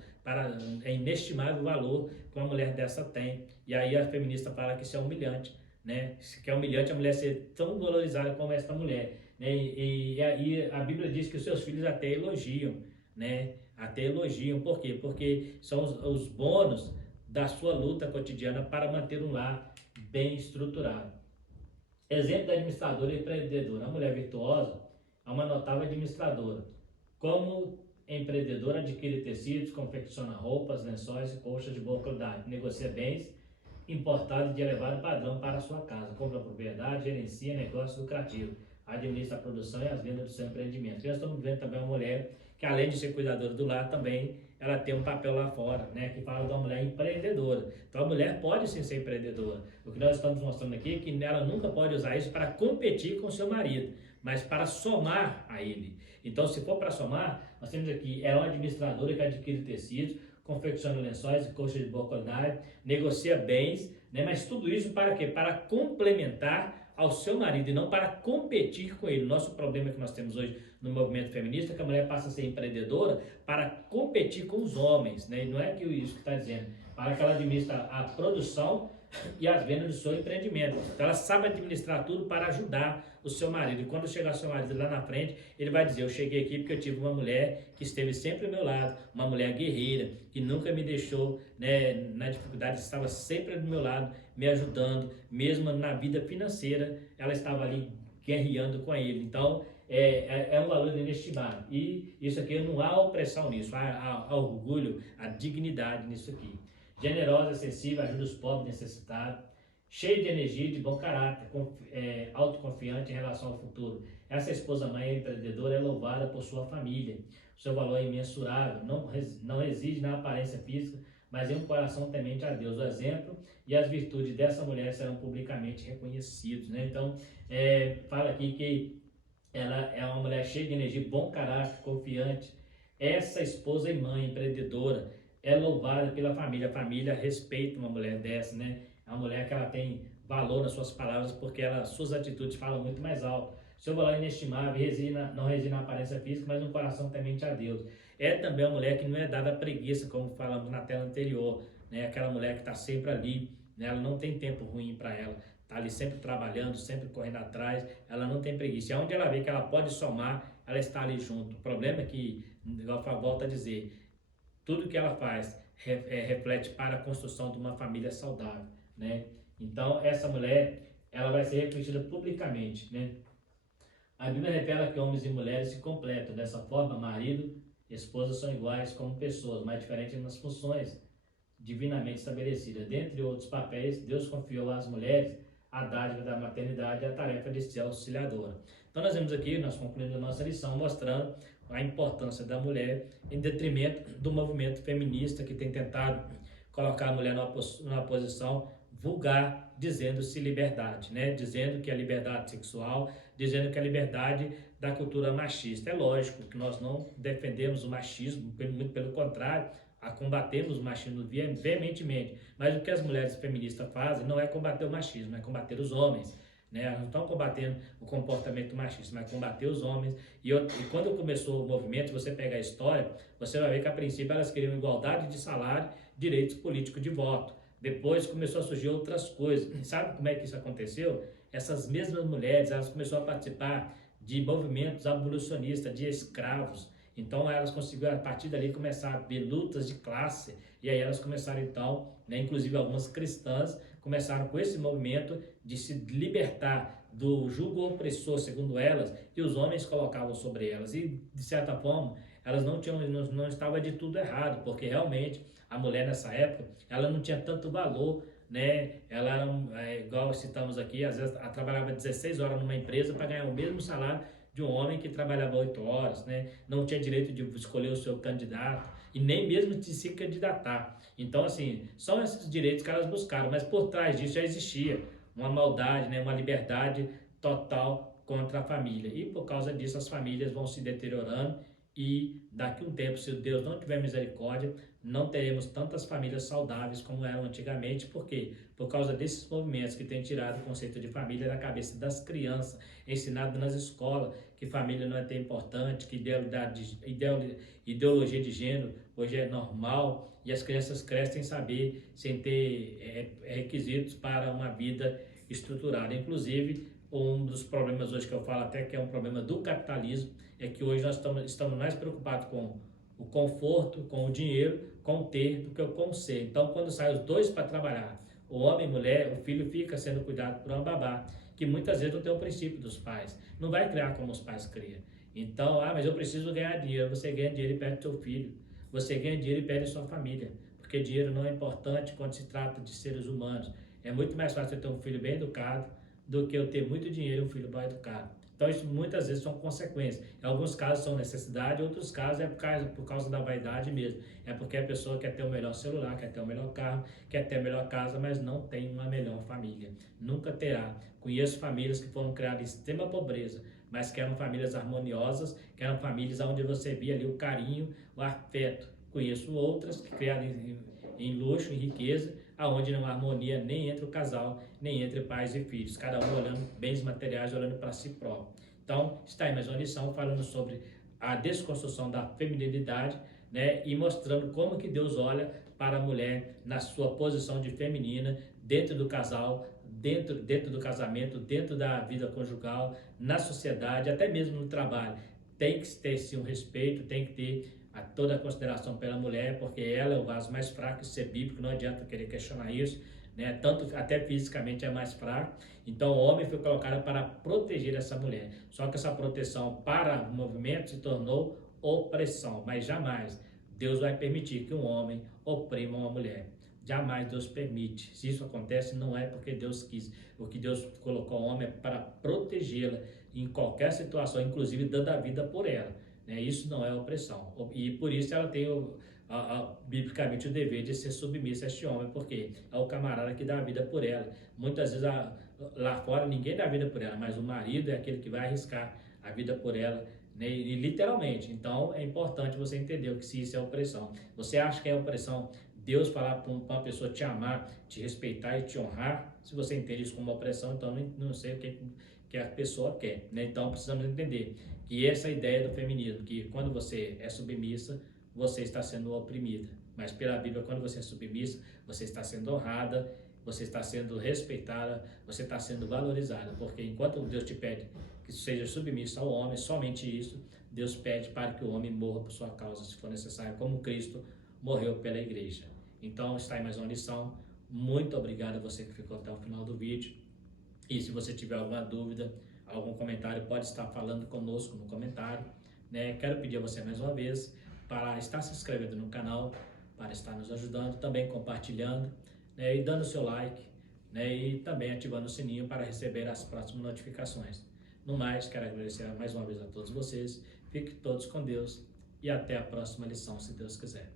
é inestimável o valor que uma mulher dessa tem. E aí a feminista fala que isso é humilhante, né? Que é humilhante a mulher ser tão valorizada como esta mulher, né? E aí a Bíblia diz que os seus filhos até elogiam, né? Até elogiam, por quê? Porque são os bônus da sua luta cotidiana para manter um lar bem estruturado. Exemplo da administradora e empreendedora. A mulher virtuosa é uma notável administradora. Como empreendedora, adquire tecidos, confecciona roupas, lençóis e colchas de boa qualidade, negocia bens importados de elevado padrão para a sua casa, compra propriedade, gerencia negócios lucrativos, administra a produção e as vendas do seu empreendimento. Nós estamos vendo também uma mulher que, além de ser cuidadora do lar, também ela tem um papel lá fora, né, que fala de uma mulher empreendedora. Então a mulher pode sim ser empreendedora. O que nós estamos mostrando aqui é que ela nunca pode usar isso para competir com o seu marido, mas para somar a ele. Então, se for para somar, nós temos aqui, ela é uma administradora que adquire tecidos, confecciona lençóis e colchas de boa qualidade, negocia bens, né, mas tudo isso para quê? Para complementar ao seu marido e não para competir com ele. Nosso problema que nós temos hoje no movimento feminista é que a mulher passa a ser empreendedora para competir com os homens, né? E não é isso que está dizendo, para que ela administre a produção e as vendas do seu empreendimento. Então ela sabe administrar tudo para ajudar o seu marido. E quando chegar o seu marido lá na frente, ele vai dizer: eu cheguei aqui porque eu tive uma mulher que esteve sempre ao meu lado, uma mulher guerreira, que nunca me deixou, né, na dificuldade, estava sempre do meu lado, me ajudando, mesmo na vida financeira, ela estava ali guerreando com ele. Então é um valor inestimável. E isso aqui não há opressão nisso, há orgulho, há dignidade nisso aqui. Generosa, acessível, ajuda os pobres necessitados, cheia de energia e de bom caráter, autoconfiante em relação ao futuro. Essa esposa mãe empreendedora é louvada por sua família. O seu valor é imensurável, não reside na aparência física, mas em um coração temente a Deus. O exemplo e as virtudes dessa mulher serão publicamente reconhecidos, né? Então, fala aqui que ela é uma mulher cheia de energia, bom caráter, confiante. Essa esposa e mãe empreendedora é louvada pela família. A família respeita uma mulher dessa, né? É uma mulher que ela tem valor nas suas palavras, porque suas atitudes falam muito mais alto. Seu valor é inestimável, não reside na aparência física, mas no coração temente a Deus. É também uma mulher que não é dada a preguiça, como falamos na tela anterior, né? Aquela mulher que está sempre ali, né? Ela não tem tempo ruim para ela. Está ali sempre trabalhando, sempre correndo atrás, ela não tem preguiça. E onde ela vê que ela pode somar, ela está ali junto. O problema é que, igual eu volto a dizer, tudo que ela faz reflete para a construção de uma família saudável, né? Então, essa mulher, ela vai ser reconhecida publicamente, né? A Bíblia revela que homens e mulheres se completam. Dessa forma, marido e esposa são iguais como pessoas, mas diferentes nas funções divinamente estabelecidas. Dentre outros papéis, Deus confiou às mulheres a dádiva da maternidade e a tarefa de ser auxiliadora. Então nós vemos aqui, nós concluímos a nossa lição, mostrando a importância da mulher em detrimento do movimento feminista que tem tentado colocar a mulher numa posição vulgar, dizendo-se liberdade, né? Dizendo que é liberdade sexual, dizendo que é liberdade da cultura machista. É lógico que nós não defendemos o machismo, muito pelo contrário, a combatemos o machismo veementemente. Mas o que as mulheres feministas fazem não é combater o machismo, é combater os homens. Né? Elas não estão combatendo o comportamento machista, mas combater os homens. E quando começou o movimento, se você pegar a história, você vai ver que a princípio elas queriam igualdade de salário, direitos políticos de voto. Depois começou a surgir outras coisas. E sabe como é que isso aconteceu? Essas mesmas mulheres, elas começaram a participar de movimentos abolicionistas, de escravos. Então elas conseguiram a partir dali começar a ver lutas de classe, e aí elas começaram então, né, inclusive algumas cristãs, começaram com esse movimento de se libertar do jugo opressor, segundo elas, que os homens colocavam sobre elas. E de certa forma, elas não estavam de tudo errado, porque realmente a mulher nessa época, ela não tinha tanto valor, né? Ela era, igual citamos aqui, às vezes ela trabalhava 16 horas numa empresa para ganhar o mesmo salário de um homem que trabalhava 8 horas, né? Não tinha direito de escolher o seu candidato e nem mesmo de se candidatar. Então, assim, são esses direitos que elas buscaram, mas por trás disso já existia uma maldade, né? Uma liberdade total contra a família. E por causa disso as famílias vão se deteriorando e daqui a um tempo, se Deus não tiver misericórdia, não teremos tantas famílias saudáveis como eram antigamente. Por quê? Por causa desses movimentos que têm tirado o conceito de família da cabeça das crianças, ensinado nas escolas que família não é tão importante, que ideologia de gênero hoje é normal, e as crianças crescem sem saber, sem ter requisitos para uma vida estruturada. Inclusive, um dos problemas hoje que eu falo até que é um problema do capitalismo, é que hoje nós estamos mais preocupados com o conforto, com o dinheiro, com o ter, do que com o ser. Então, quando saem os dois para trabalhar, o homem e mulher, o filho fica sendo cuidado por uma babá, que muitas vezes não tem o princípio dos pais, não vai criar como os pais criam. Então, mas eu preciso ganhar dinheiro. Você ganha dinheiro e perde seu filho, você ganha dinheiro e perde sua família, porque dinheiro não é importante quando se trata de seres humanos. É muito mais fácil ter um filho bem educado do que eu ter muito dinheiro e um filho mal educado. Então isso muitas vezes são consequências. Em alguns casos são necessidade, em outros casos é por causa da vaidade mesmo. É porque a pessoa quer ter o melhor celular, quer ter o melhor carro, quer ter a melhor casa, mas não tem uma melhor família. Nunca terá. Conheço famílias que foram criadas em extrema pobreza, mas que eram famílias harmoniosas, que eram famílias onde você via ali o carinho, o afeto. Conheço outras que criaram em luxo, em riqueza, aonde não há harmonia nem entre o casal, nem entre pais e filhos, cada um olhando bens materiais, olhando para si próprio. Então, está aí mais uma lição falando sobre a desconstrução da feminilidade, né, e mostrando como que Deus olha para a mulher na sua posição de feminina, dentro do casal, dentro do casamento, dentro da vida conjugal, na sociedade, até mesmo no trabalho. Tem que ter sim um respeito, tem que ter toda a consideração pela mulher, porque ela é o vaso mais fraco, isso é bíblico, não adianta querer questionar isso, né? Tanto até fisicamente é mais fraco. Então o homem foi colocado para proteger essa mulher. Só que essa proteção para o movimento se tornou opressão, mas jamais Deus vai permitir que um homem oprima uma mulher. Jamais Deus permite. Se isso acontece, não é porque Deus quis. O que Deus colocou o homem é para protegê-la em qualquer situação, inclusive dando a vida por ela. Né? Isso não é opressão. E por isso ela tem, biblicamente, o dever de ser submissa a este homem, porque é o camarada que dá a vida por ela. Muitas vezes lá fora ninguém dá a vida por ela, mas o marido é aquele que vai arriscar a vida por ela, né? E literalmente. Então é importante você entender que se isso é opressão. Você acha que é opressão Deus falar para uma pessoa te amar, te respeitar e te honrar? Se você entende isso como opressão, então não sei o que a pessoa quer, né? Então precisamos entender que essa ideia do feminismo, que quando você é submissa, você está sendo oprimida. Mas pela Bíblia, quando você é submissa, você está sendo honrada, você está sendo respeitada, você está sendo valorizada. Porque enquanto Deus te pede que seja submisso ao homem, somente isso, Deus pede para que o homem morra por sua causa, se for necessário, como Cristo morreu pela igreja. Então está aí mais uma lição. Muito obrigado a você que ficou até o final do vídeo. E se você tiver alguma dúvida, algum comentário, pode estar falando conosco no comentário, né? Quero pedir a você mais uma vez para estar se inscrevendo no canal, para estar nos ajudando, também compartilhando, né? E dando seu like, né? E também ativando o sininho para receber as próximas notificações. No mais, quero agradecer mais uma vez a todos vocês. Fiquem todos com Deus e até a próxima lição, se Deus quiser.